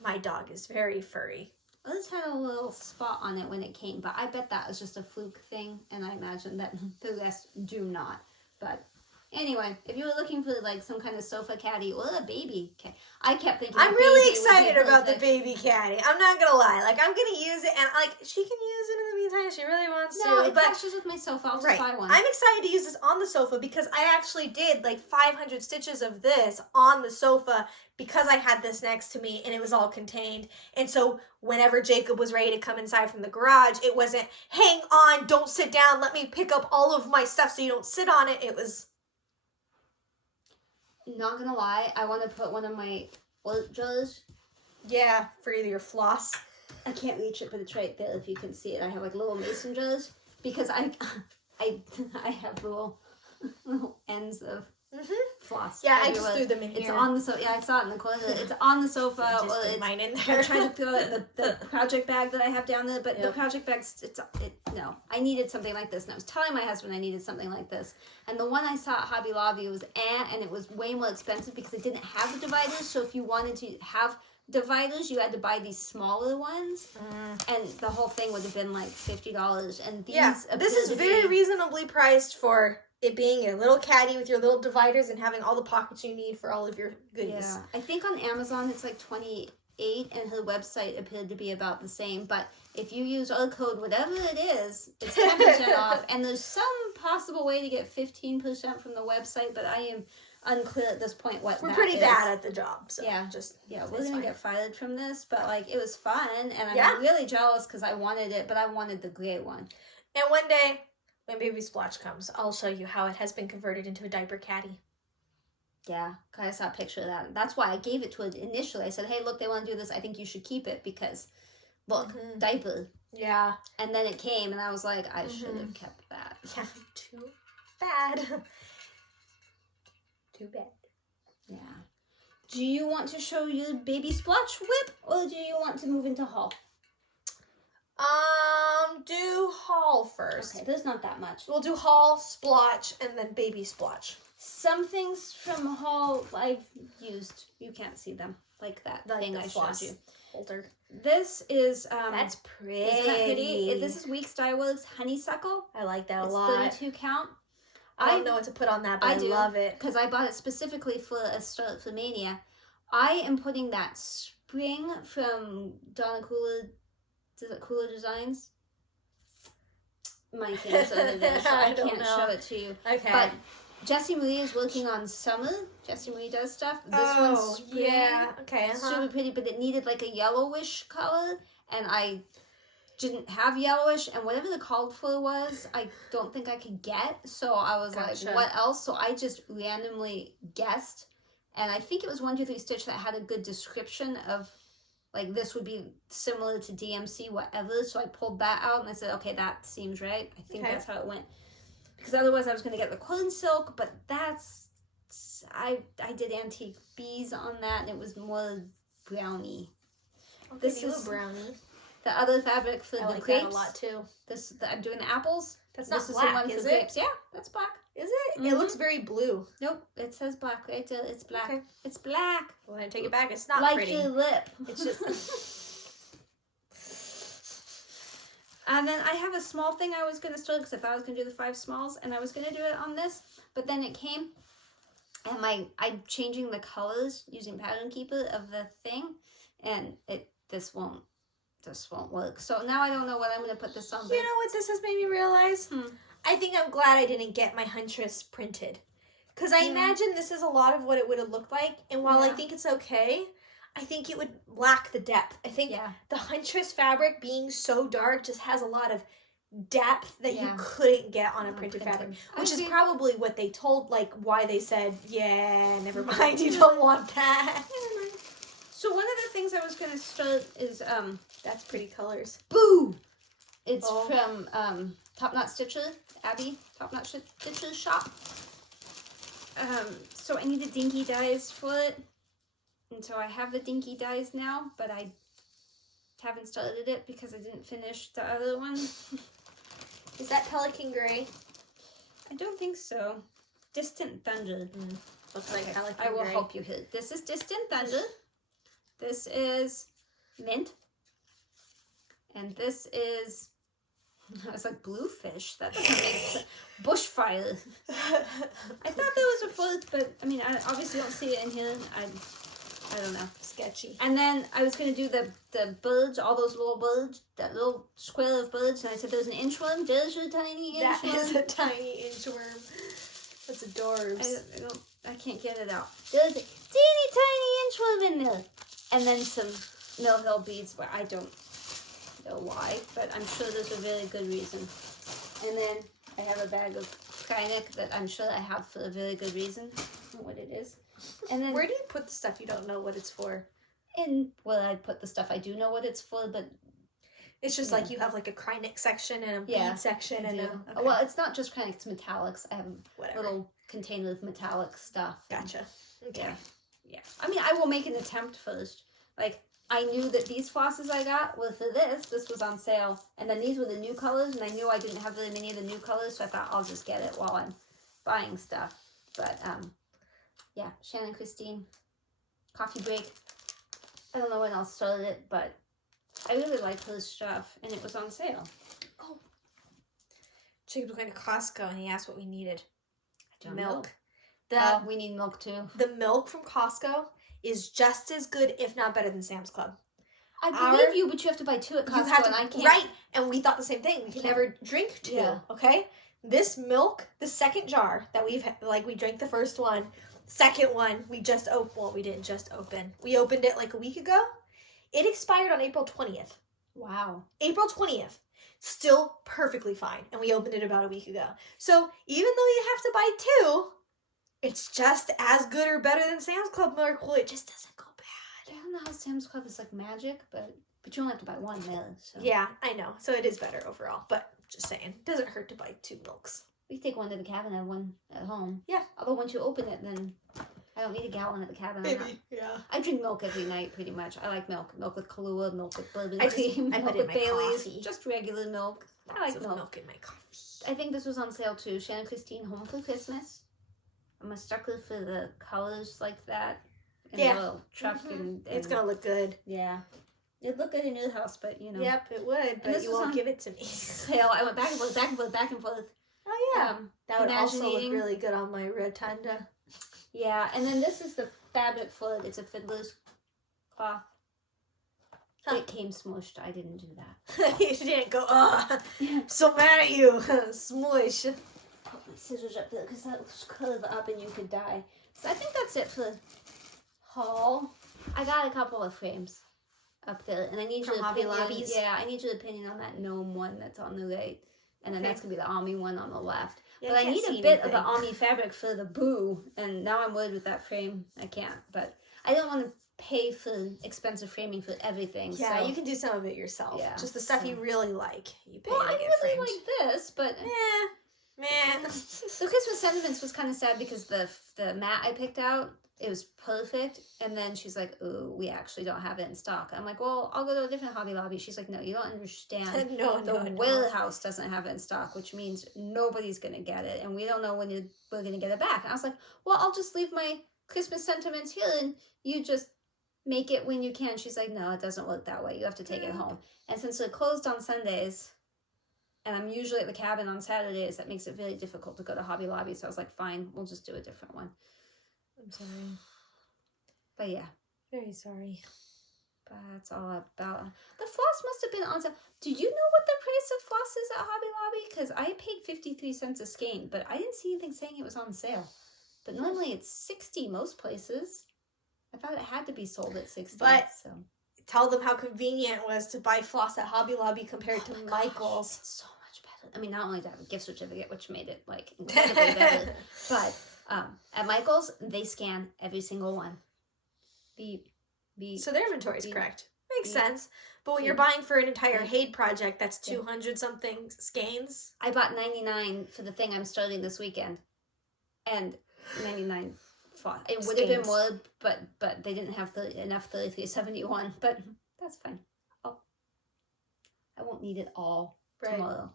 my dog is very furry. Well, this had a little spot on it when it came, but I bet that was just a fluke thing, and I imagine that the rest do not. But anyway, if you were looking for like some kind of sofa caddy or a baby caddy, I kept thinking I'm a really baby would be excited about the perfect. baby caddy. I'm not gonna lie. Like I'm gonna use it, and like she can use it in the meantime if she really wants No, to. it But clashes with my sofa. I'll just right, buy one. I'm excited to use this on the sofa because I actually did like 500 stitches of this on the sofa because I had this next to me and it was all contained. And so whenever Jacob was ready to come inside from the garage, it wasn't, hang on, don't sit down, let me pick up all of my stuff so you don't sit on it. It was... Not gonna lie, I want to put one of my oat jars. Yeah, for either your floss. I can't reach it, but it's right there if you can see it. I have like little mason jars because I have little ends of floss. Yeah, I everywhere. just threw them in It's here. on the sofa. Yeah, I saw it in the corner. It's on the sofa. I just Well, threw it's, mine in I'm there. trying to throw it in the project bag that I have down there, but the Yep. project bag's, no. I needed something like this, and I was telling my husband I needed something like this. And the one I saw at Hobby Lobby was and it was way more expensive because it didn't have the dividers, so if you wanted to have dividers, you had to buy these smaller ones, and the whole thing would have been like $50. And these Yeah, this is appear to very be- reasonably priced for it being a little caddy with your little dividers and having all the pockets you need for all of your goodies. Yeah, I think on Amazon it's like $28, and her website appeared to be about the same. But if you use our code, whatever it is, it's 10% off. And there's some possible way to get 15% from the website, but I am unclear at this point what We're that pretty is. bad at the job, so Yeah. just Yeah, it's we're gonna fine. get fired from this, but like it was fun, and I'm Yeah. really jealous because I wanted it, but I wanted the gray one. And one day, when Baby Splotch comes, I'll show you how it has been converted into a diaper caddy. Yeah, 'cause I saw a picture of that. That's why I gave it to it initially. I said, "Hey, look, they want to do this. I think you should keep it because, look, diaper." Yeah. And then it came, and I was like, I should have kept that. Yeah. Too bad. Too bad. Yeah. Do you want to show your baby splotch whip, or do you want to move into haul? Do haul first. Okay, there's not that much. We'll do haul, splotch, and then baby splotch. Some things from haul I've used. You can't see them, like that Like thing the I floss showed you. holder. This is That's pretty. Isn't that pretty? This is Weeks Dye Works Honeysuckle. I like that a It's lot. 32 count. I don't know what to put on that, but I do, love it. because I bought it specifically for a start for Mania. I am putting that spring from Donna Cooler. Is it Cooler Designs? My thing's over there, so I don't can't know. show it to you. Okay. But Jessie Marie is working on summer. Jessie Marie does stuff. This one's spring. yeah. Okay. Super pretty, but it needed like a yellowish color, and I didn't have yellowish, and whatever the called for was, I don't think I could get. So I was Gotcha. like, what else? So I just randomly guessed, and I think it was 1 2 3 Stitch that had a good description of like this would be similar to DMC, whatever. So I pulled that out and I said, okay, that seems right. I think that's how it went. Because otherwise I was going to get the cotton silk, but that's, I did antique bees on that and it was more brownie. Okay, This is brownie. The other fabric for I the like grapes. that a lot too. I'm doing the apples. That's not this black, is the one is for it? grapes. Yeah, that's black. Is it? It looks very blue. Nope, it says black right there. It's black. Okay. It's black. Well, I take it back. It's not like pretty. your lip. It's just. And then I have a small thing I was going to start because I thought I was going to do the 5 smalls and I was going to do it on this, but then it came and I'm changing the colors using Pattern Keeper of the thing and this won't work. So now I don't know what I'm going to put this on. You know what this has made me realize? I think I'm glad I didn't get my Huntress printed. Because I imagine this is a lot of what it would have looked like. And while I think it's okay, I think it would lack the depth. I think the Huntress fabric being so dark just has a lot of depth that you couldn't get on a printed fabric. Which is probably what they told, like, why they said, yeah, never mind, you don't want that. Never mind. So one of the things I was going to start is, that's pretty colors. Boo! It's from Top Knot Stitcher, Abby, Top Knot Stitcher's shop. So I need the dinky dies for it. And so I have the dinky dies now, but I haven't started it because I didn't finish the other one. Is that Pelican Gray? I don't think so. Distant Thunder. Looks like Pelican I will Gray. help you here. This is Distant Thunder. This is Mint. And this is... It's like Bluefish. That doesn't make sense. Bushfire. I thought there was a fourth, but I mean, I obviously don't see it in here. I don't know. Sketchy. And then I was going to do the birds, all those little birds, that little square of birds, and I said there's an inchworm. There's a tiny inchworm. That is a tiny inchworm. That's adorbs. I can't get it out. There's a teeny tiny inchworm in there. And then some Mill Hill beads where I don't know why, but I'm sure there's a really good reason. And then I have a bag of Kreinik that I'm sure I have for a very good reason. I don't know what it is. And then where do you put the stuff you don't know what it's for? I put the stuff I do know what it's for, but it's just like you have like a Kreinik section and a bead section and okay. Well, it's not just Kreinik, it's metallics. I have a little container of metallic stuff. Gotcha. Okay. Yeah. I mean, I will make an attempt first. Like, I knew that these flosses I got were for this. This was on sale. And then these were the new colors, and I knew I didn't have really many of the new colors, so I thought I'll just get it while I'm buying stuff. But, yeah, Shannon Christine, Coffee Break. I don't know when I'll start it, but I really like her stuff, and it was on sale. Oh. Jacob was going to Costco, and he asked what we needed. Milk. We need milk, too. The milk from Costco is just as good, if not better, than Sam's Club. I believe you, but you have to buy 2 at Costco, and I can't. Right, and we thought the same thing. We can never drink 2, okay? This milk, the second jar that we drank the first one, second one, we just opened. Well, we didn't just open. We opened it like a week ago. It expired on April 20th. Wow. April 20th. Still perfectly fine. And we opened it about a week ago. So even though you have to buy 2, it's just as good or better than Sam's Club milk. Well, it just doesn't go bad. I don't know how Sam's Club is like magic, but you only have to buy 1 there. So. Yeah, I know. So it is better overall. But just saying, it doesn't hurt to buy 2 milks. We can take 1 to the cabin and 1 at home. Yeah. Although once you open it, then I don't need a gallon at the cabin. Maybe, yeah. I drink milk every night, pretty much. I like milk. Milk with Kahlua, milk with bourbon I cream, put milk in with my Bailey's. coffee. Just regular milk. I like milk. In my coffee. I think this was on sale too. Shannon Christine, Home for Christmas. I'm a sucker for the colors like that. And the little truck and it's going to look good. Yeah. It'd look good in your house, but you know. Yep, it would, but you won't give it to me. Sale. I went back and forth, back and forth, back and forth. Oh, yeah. That would also look really good on my rotunda. Yeah, and then this is the fabric for it. It's a fiddler's cloth. Huh. It came smushed. I didn't do that. You didn't go, so mad at you. Smush. Put my scissors up there because that was curve up and you could die. So I think that's it for the haul. I got a couple of frames up there, and I need your Hobby opinion. Lobbies? Yeah, I need your opinion on that gnome one that's on the right, and then that's gonna be the Ami one on the left. Yeah, but I need a bit of the Ami fabric for the boo, and now I'm worried with that frame. I can't, but I don't want to pay for expensive framing for everything. Yeah, so. you can do some of it yourself. Yeah, just the stuff so. you really like. You pay Well, to I get really framed. like this, but Meh. the Christmas Sentiments was kind of sad because the mat I picked out, it was perfect, and then she's like, "Ooh, we actually don't have it in stock." I'm like, "Well, I'll go to a different Hobby Lobby." She's like, "No, you don't understand. No. Warehouse doesn't have it in stock, which means nobody's gonna get it, and we don't know when we're gonna get it back." And I was like, "Well, I'll just leave my Christmas Sentiments here, and you just make it when you can." She's like, "No, it doesn't work that way. You have to take it home." And since they're closed on Sundays, and I'm usually at the cabin on Saturdays, that makes it really difficult to go to Hobby Lobby. So I was like, "Fine, we'll just do a different one." I'm sorry. But yeah. Very sorry. That's all about. The floss must have been on sale. Do you know what the price of floss is at Hobby Lobby? Because I paid 53 cents a skein, but I didn't see anything saying it was on sale. But normally it's 60 most places. I thought it had to be sold at 60. But so. Tell them how convenient it was to buy floss at Hobby Lobby compared to Michael's. It's so much better. I mean, not only did I have a gift certificate, which made it like incredibly better, but at Michael's, they scan every single one. So their inventory is correct. Makes beep, sense. But when you're buying for an entire HAED project, that's 200 something skeins. I bought 99 for the thing I'm starting this weekend, and 99 floss. It would have been more, but they didn't have enough 3371. But that's fine. I won't need it all tomorrow.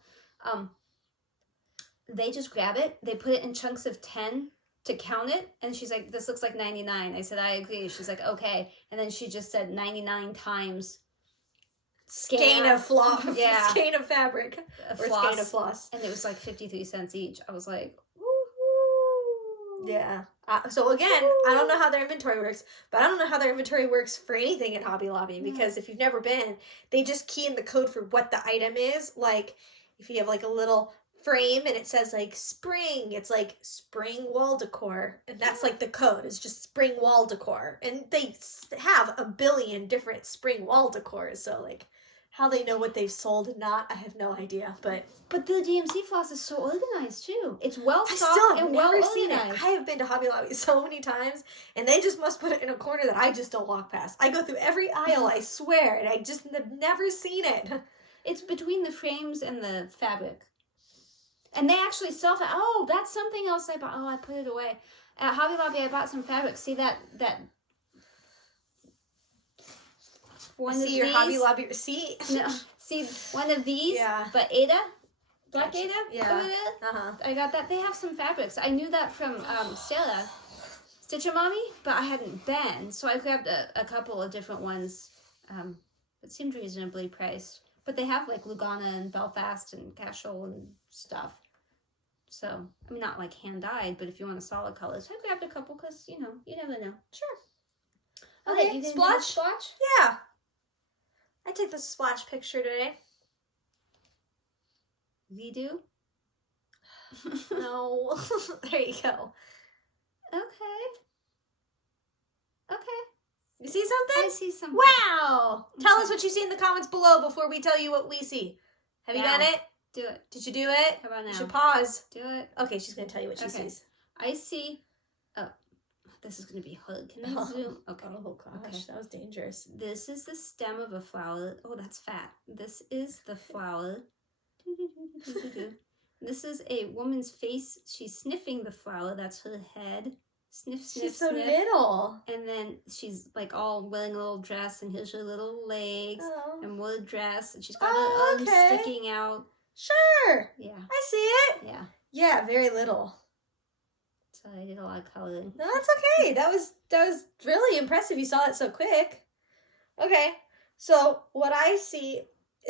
They just grab it. They put it in chunks of 10 to count it, and she's like, "This looks like 99." I said, "I agree." She's like, "Okay," and then she just said 99 times skein of floss. Yeah, skein of fabric or floss. skein of floss, and it was like 53 cents each. I was like, woohoo! Yeah. So again, I don't know how their inventory works, but I don't know how their inventory works for anything at Hobby Lobby, because if you've never been, they just key in the code for what the item is. Like if you have like a little frame and it says like spring, it's like spring wall decor, and that's like the code. It's just spring wall decor, and they have a billion different spring wall decors. So like how they know what they've sold and not, I have no idea. But the DMC floss is so organized too. It's well stocked and well organized. I have been to Hobby Lobby so many times, and they just must put it in a corner that I just don't walk past. I go through every aisle, I swear, and I just have never seen it. It's between the frames and the fabric. And they actually sell that. Oh, that's something else I bought. Oh, I put it away. At Hobby Lobby, I bought some fabric. See that one see of your these? Hobby Lobby receipt? No, see one of these? Yeah. But Ada? Black Gotcha. Ada? Yeah. Over there? Uh-huh. I got that. They have some fabrics. I knew that from Sheila, Stitcher Mommy, but I hadn't been. So I grabbed a couple of different ones. It seemed reasonably priced. But they have like Lugana and Belfast and Cashel and stuff. So, I mean, not like hand-dyed, but if you want a solid color. So I grabbed a couple because, you never know. Sure. Okay, Okay, you didn't splotch? do splotch? Yeah. I took the splotch picture today. We do? No. There you go. Okay. You see something? I see something. Wow! Tell us what you see in the comments below before we tell you what we see. Have you Wow. done it? Do it. Did you do it? How about now? You should pause. Do it. Okay, she's going to tell you what she sees. I see. Oh, this is going to be hard. Can I zoom? Okay. Oh, gosh. Okay. That was dangerous. This is the stem of a flower. Oh, that's fat. This is the flower. This is a woman's face. She's sniffing the flower. That's her head. Sniff, sniff, She's so sniff. little. And then she's like all wearing a little dress, and here's her little legs Oh. and more dress, and she's got her arms okay. sticking out. Sure. Yeah. I see it. Yeah. Yeah, very little. So I did a lot of coloring. No, that's okay. That was really impressive. You saw it so quick. Okay. So what I see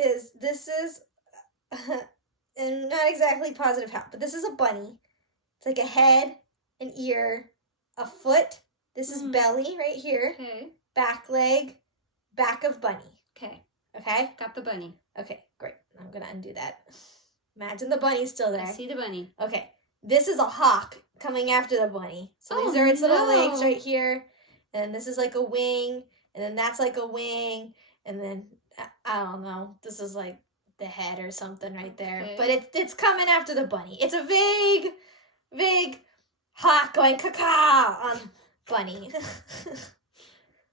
is this is and not exactly positive how, but this is a bunny. It's like a head, an ear, a foot. This is belly right here. Okay. Back leg, back of bunny. Okay. Okay? Got the bunny. Okay, great. I'm going to undo that. Imagine the bunny's still there. I see the bunny. Okay. This is a hawk coming after the bunny. So these Oh, are its little no. legs right here. And this is like a wing. And then that's like a wing. And then, I don't know. This is like the head or something right there. Okay. But it's coming after the bunny. It's a vague hawk going caca on bunny.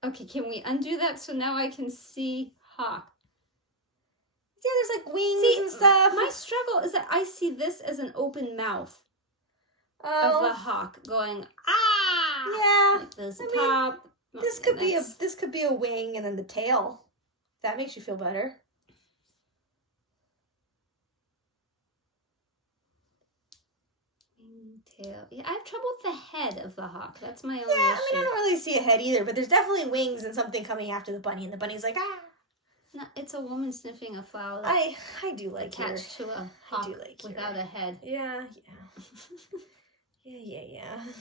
Okay, can we undo that so now I can see hawk? Yeah, there's like wings and stuff. My struggle is that I see this as an open mouth of a hawk going, ah! Yeah. Like there's the top. This could be a wing and then the tail. That makes you feel better. Tail. Yeah, I have trouble with the head of the hawk. That's my only issue. I don't really see a head either, but there's definitely wings and something coming after the bunny, and the bunny's like, ah. No, it's a woman sniffing a flower. I do like attached to a hawk without a head. Yeah. Yeah. I'm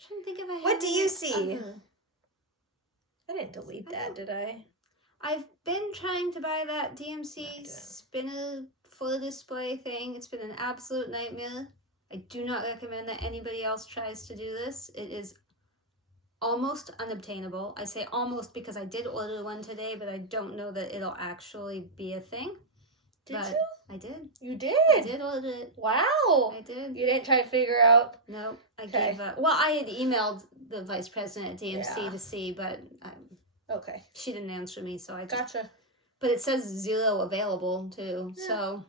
trying to think if I have What do you see? other. I didn't delete that, did I? I've been trying to buy that DMC spinner full display thing. It's been an absolute nightmare. I do not recommend that anybody else tries to do this. It is almost unobtainable. I say almost because I did order one today, but I don't know that it'll actually be a thing. Did you? I did. You did? I did order it. Wow. I did. You didn't try to figure out? No, I gave up. Well, I had emailed the vice president at DMC to see, but okay. She didn't answer me, so I just... Gotcha. But it says 0 available, too, so...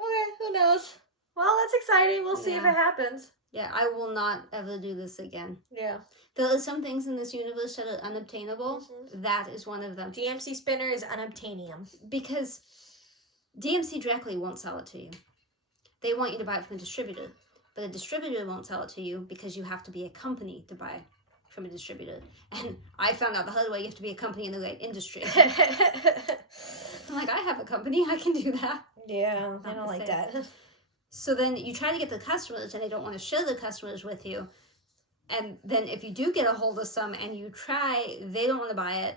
Okay, who knows? Well, that's exciting. We'll see if it happens. Yeah, I will not ever do this again. Yeah. There are some things in this universe that are unobtainable. Mm-hmm. That is one of them. DMC spinner is unobtainium. Because DMC directly won't sell it to you. They want you to buy it from a distributor. But a distributor won't sell it to you because you have to be a company to buy from a distributor. And I found out the hard way you have to be a company in the right industry. I'm like, I have a company. I can do that. Yeah, I don't like that. So then you try to get the customers and they don't want to share the customers with you. And then if you do get a hold of some and you try, they don't want to buy it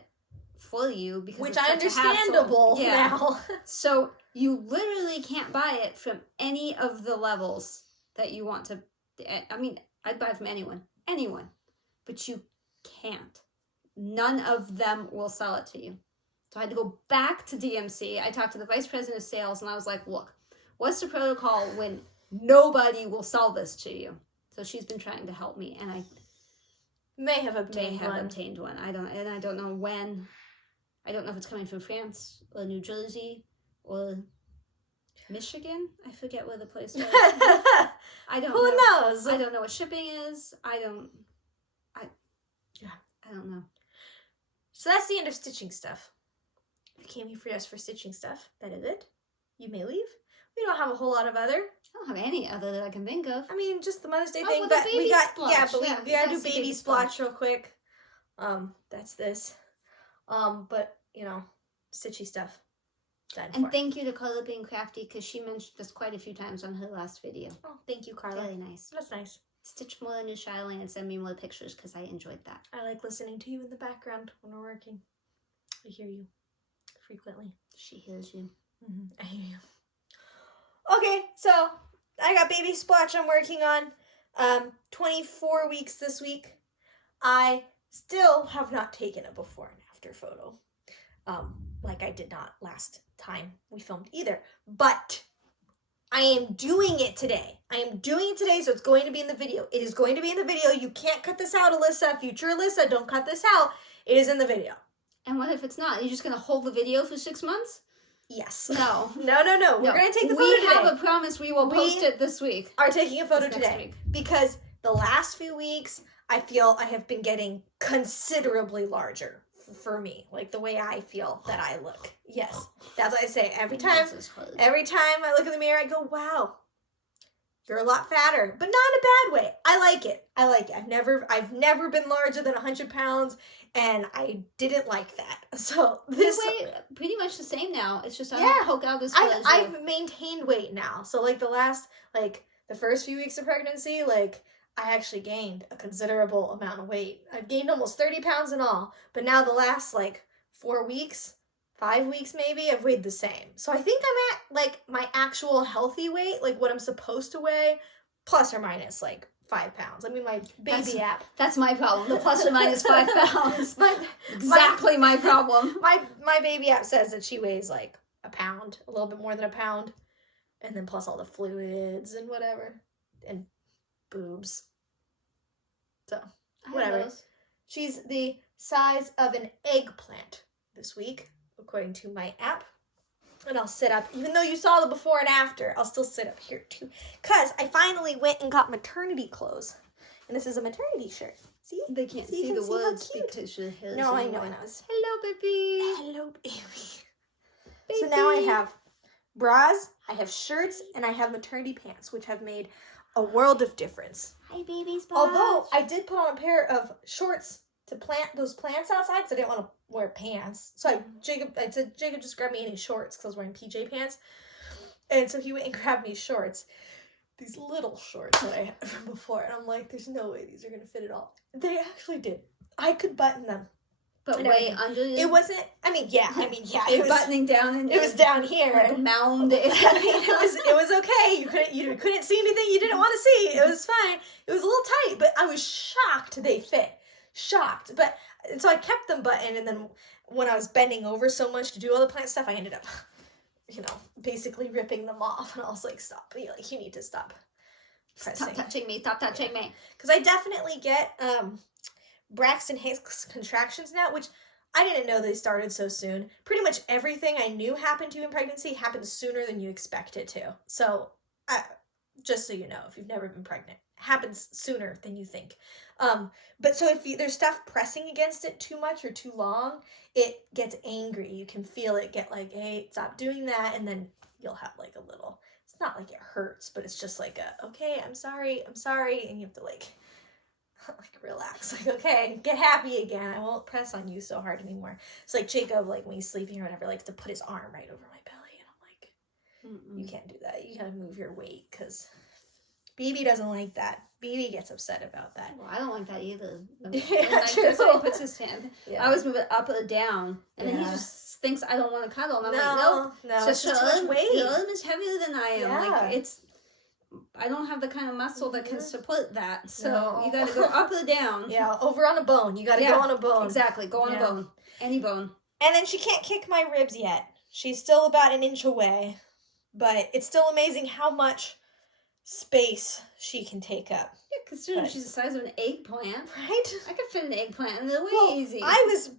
for you because which it's such understandable a hassle. now. So you literally can't buy it from any of the levels that you want to. I mean, I'd buy it from anyone, but you can't. None of them will sell it to you. So I had to go back to DMC. I talked to the vice president of sales and I was like, look, what's the protocol when nobody will sell this to you? So she's been trying to help me, and I may have obtained one. I don't know when. I don't know if it's coming from France or New Jersey or Michigan. I forget where the place was. I don't know. Who knows? I don't know what shipping is. I don't know. So that's the end of stitching stuff. If you came here for us for stitching stuff, that is it. You may leave. We don't have a whole lot of other. I don't have any other that I can think of. I mean, just the Mother's Day thing. Well, but we got splotch. we gotta do baby splotch real quick. That's this. But you know, stitchy stuff. Done and for. Thank you to Carla being crafty because she mentioned this quite a few times on her last video. Oh, thank you, Carla. Really nice. That's nice. Stitch more on your Chatelaine and send me more pictures because I enjoyed that. I like listening to you in the background when we're working. I hear you frequently. She hears you. Mm-hmm. I hear you. Okay, so I got baby splotch I'm working on. 24 weeks this week. I still have not taken a before and after photo. Like I did not last time we filmed either. But I am doing it today. So it's going to be in the video. It is going to be in the video. You can't cut this out, Alyssa. Future Alyssa, don't cut this out. It is in the video. And what if it's not? You're just going to hold the video for 6 months? Yes. No. No. We're going to take the photo today. We have a promise we will post it this week. Are taking a photo today. Because the last few weeks, I feel I have been getting considerably larger for me. Like the way I feel that I look. Yes. That's what I say. Every time I look in the mirror, I go, wow, you're a lot fatter. But not in a bad way. I like it. I've never been larger than 100 pounds. And I didn't like that. So this you weigh pretty much the same now. It's just I don't poke out as far as I've maintained weight now. So like the first few weeks of pregnancy, like I actually gained a considerable amount of weight. I've gained almost 30 pounds in all. But now the last 4 weeks, 5 weeks maybe, I've weighed the same. So I think I'm at my actual healthy weight, what I'm supposed to weigh, plus or minus 5 pounds. I mean, my baby app. That's my problem. The plus or minus 5 pounds. Exactly my problem. My baby app says that she weighs a pound, a little bit more than a pound. And then plus all the fluids and whatever. And boobs. So, whatever. She's the size of an eggplant this week, according to my app. And I'll sit up, even though you saw the before and after, I'll still sit up here too. Because I finally went and got maternity clothes. And this is a maternity shirt. See? They can't see the words because your hair is No, I in know, the I way. know. Hello, baby. Hello, baby. So now I have bras, I have shirts, and I have maternity pants, which have made a world of difference. Hi, babies. Although I did put on a pair of shorts to plant those plants outside, because I didn't want to wear pants. So I said, Jacob, just grab me any shorts, because I was wearing PJ pants. And so he went and grabbed me shorts. These little shorts that I had from before. And I'm like, there's no way these are going to fit at all. They actually did. I could button them. But way under it wasn't, yeah. It was buttoning down and it was down here. Like a mound. It was okay. You couldn't see anything you didn't want to see. It was fine. It was a little tight, but I was shocked they fit. Shocked. But so I kept them buttoned, and then when I was bending over so much to do all the plant stuff, I ended up, basically ripping them off. And I was like, stop. You need to stop pressing. Stop touching me. Stop touching me. Because I definitely get Braxton Hicks contractions now, which I didn't know they started so soon. Pretty much everything I knew happened to you in pregnancy happened sooner than you expect it to. So, just so you know, if you've never been pregnant, it happens sooner than you think. But so if there's stuff pressing against it too much or too long, it gets angry. You can feel it get like, hey, stop doing that. And then you'll have like a little, it's not like it hurts, but it's just like okay, I'm sorry. And you have to like relax. Like, okay, get happy again. I won't press on you so hard anymore. It's like Jacob, like when he's sleeping or whatever, likes to put his arm right over my belly. And I'm like, you can't do that. You gotta move your weight because BB doesn't like that. BB gets upset about that. Well, I don't like that either. Yeah, true. That's how he puts his hand. Yeah. I always move it up or down, and then he just thinks I don't want to cuddle. And I'm like, no, it's just too much weight. You're much heavier than I am. Yeah. Like I don't have the kind of muscle that can support that. So you got to go up or down. Yeah, over on a bone. You got to go on a bone. Exactly, go on a bone. Any bone. And then she can't kick my ribs yet. She's still about an inch away. But it's still amazing how much space she can take up. Yeah, considering she's the size of an eggplant. Right? I could fit an eggplant in the way easy. I was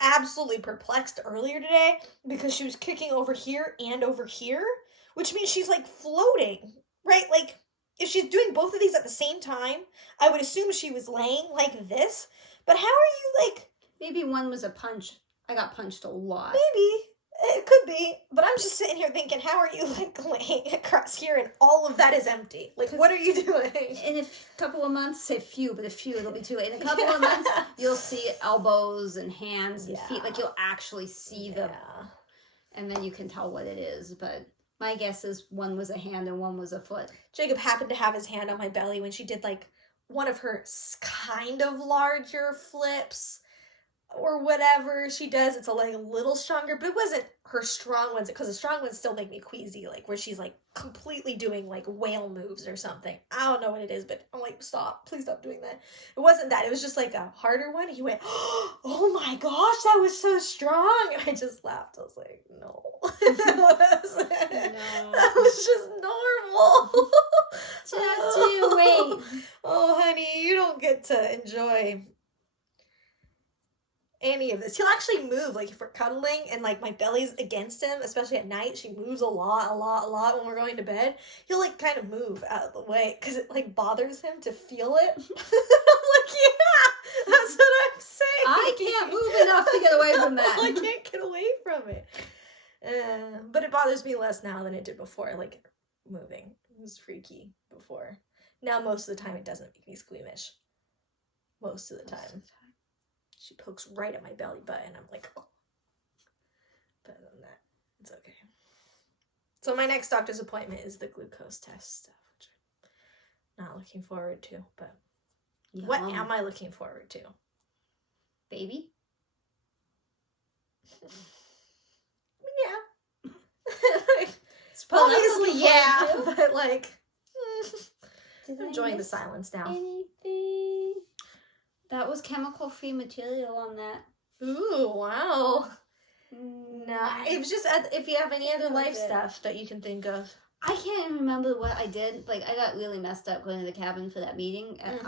absolutely perplexed earlier today because she was kicking over here and over here, which means she's like floating, right? Like if she's doing both of these at the same time, I would assume she was laying like this. But how are you like... Maybe one was a punch. I got punched a lot. Maybe. It could be, but I'm just sitting here thinking, how are you like laying across here and all of that is empty? Like, what are you doing? In a couple of months, say few, but it'll be too late. In a couple of months, you'll see elbows and hands and feet. Like, you'll actually see them. And then you can tell what it is. But my guess is one was a hand and one was a foot. Jacob happened to have his hand on my belly when she did like one of her kind of larger flips. Or whatever she does, it's a little stronger, but it wasn't her strong ones, because the strong ones still make me queasy, like where she's like completely doing like whale moves or something. I don't know what it is, but I'm like, stop, please stop doing that. It wasn't that, it was just like a harder one. He went, oh my gosh, that was so strong, and I just laughed. I was like, no. That was just normal. Just you wait. Oh honey, you don't get to enjoy any of this. He'll actually move, like if we're cuddling and like my belly's against him, especially at night, she moves a lot when we're going to bed. He'll like kind of move out of the way because it like bothers him to feel it. I'm like, yeah, that's what I'm saying. I can't move enough to get away from that. I can't get away from it. But it bothers me less now than it did before, like moving. It was freaky before. Now most of the time it doesn't make me squeamish. Most of the time. She pokes right at my belly button. I'm like, oh. But other than that, it's okay. So my next doctor's appointment is the glucose test stuff, which I'm not looking forward to. But what am I looking forward to? Baby? Yeah. Obviously, yeah. But like, enjoying the silence now. Anything? That was chemical-free material on that. Ooh, wow. Nah, it was just if you have any other life stuff that you can think of. I can't even remember what I did. Like, I got really messed up going to the cabin for that meeting, and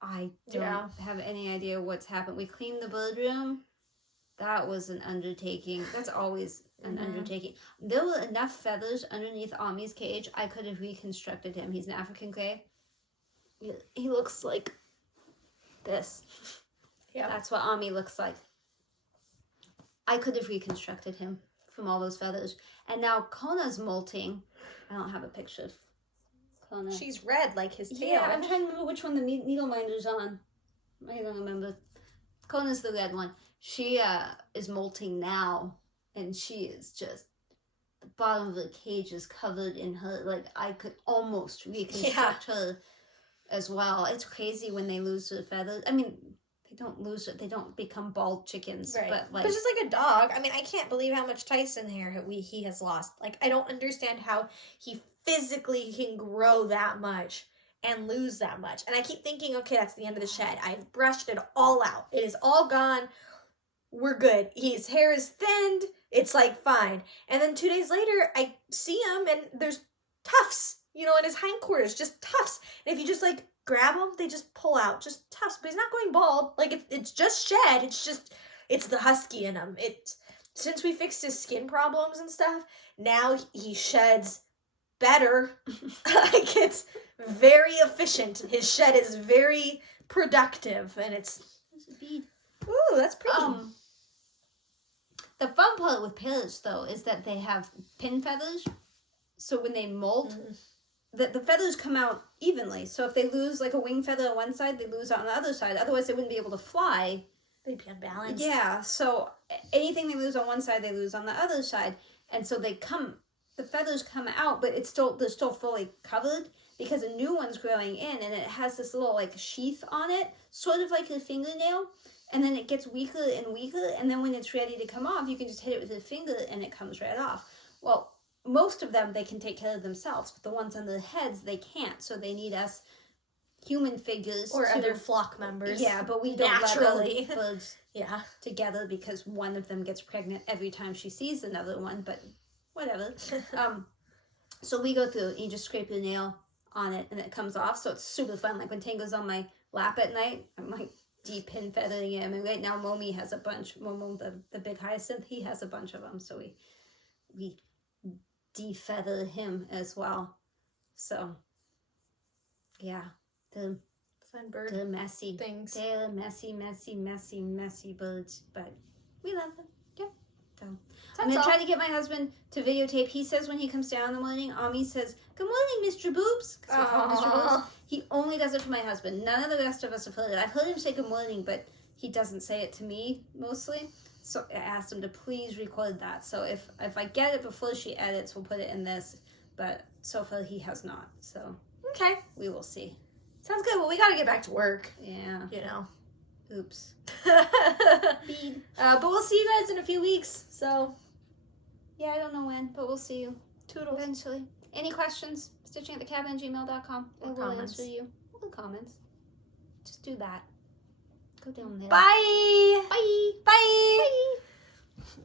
I don't have any idea what's happened. We cleaned the bird room. That was an undertaking. That's always an undertaking. There were enough feathers underneath Ami's cage. I could have reconstructed him. He's an African gray. He looks like this. Yeah. That's what Ami looks like. I could have reconstructed him from all those feathers. And now Kona's molting. I don't have a picture of Kona. She's red like his tail. Yeah, I'm trying to remember which one the needle minder's on. I don't remember. Kona's the red one. She is molting now, and she is just, the bottom of the cage is covered in her. Like, I could almost reconstruct her as well. It's crazy when they lose their feathers. I mean, they don't lose it. They don't become bald chickens. Right. But just like a dog. I mean, I can't believe how much Tyson hair he has lost. Like, I don't understand how he physically can grow that much and lose that much. And I keep thinking, okay, that's the end of the shed. I've brushed it all out. It is all gone. We're good. His hair is thinned. It's like fine. And then 2 days later, I see him and there's tufts, in his hindquarters, just tufts. And if you just like grab them, they just pull out, just tufts. But he's not going bald. Like it's just shed. It's the husky in him. Since we fixed his skin problems and stuff, now he sheds better. Like it's very efficient. His shed is very productive, and it's a bead. Ooh, that's pretty. The fun part with parrots, though, is that they have pin feathers. So when they molt, the feathers come out evenly. So if they lose like a wing feather on one side, they lose it on the other side. Otherwise, they wouldn't be able to fly. They'd be unbalanced. Yeah. So anything they lose on one side, they lose on the other side. And so the feathers come out, but they're still fully covered because a new one's growing in, and it has this little like sheath on it, sort of like a fingernail. And then it gets weaker and weaker, and then when it's ready to come off, you can just hit it with your finger and it comes right off. Well, most of them, they can take care of themselves, but the ones on their heads, they can't. So they need us human figures. Or other flock members. Yeah, but we don't naturally let birds together because one of them gets pregnant every time she sees another one, but whatever. So we go through, and you just scrape your nail on it, and it comes off. So it's super fun. Like when Tango's on my lap at night, I'm like, deep pin feathering him, and right now Momi has a bunch. Momo, the big hyacinth, he has a bunch of them, so we defeather him as well. So yeah, the fun bird, they're messy things. They're messy birds, but we love them. Yep. So I'm gonna try to get my husband to videotape. He says when he comes down in the morning, Ami says, "Good morning, Mr. Boobs." We call him Mr. Boobs. He only does it for my husband. None of the rest of us have heard it. I've heard him say good morning, but he doesn't say it to me mostly. So I asked him to please record that. So if I get it before she edits, we'll put it in this. But so far he has not. So okay, we will see. Sounds good. Well, we got to get back to work. Yeah. Oops. Bead. But we'll see you guys in a few weeks. So yeah, I don't know when, but we'll see you. Toodles. Eventually. Any questions? StitchingAtTheCabin@gmail.com. I will answer you. Or comments. Just do that. Go down there. Bye. Bye. Bye. Bye.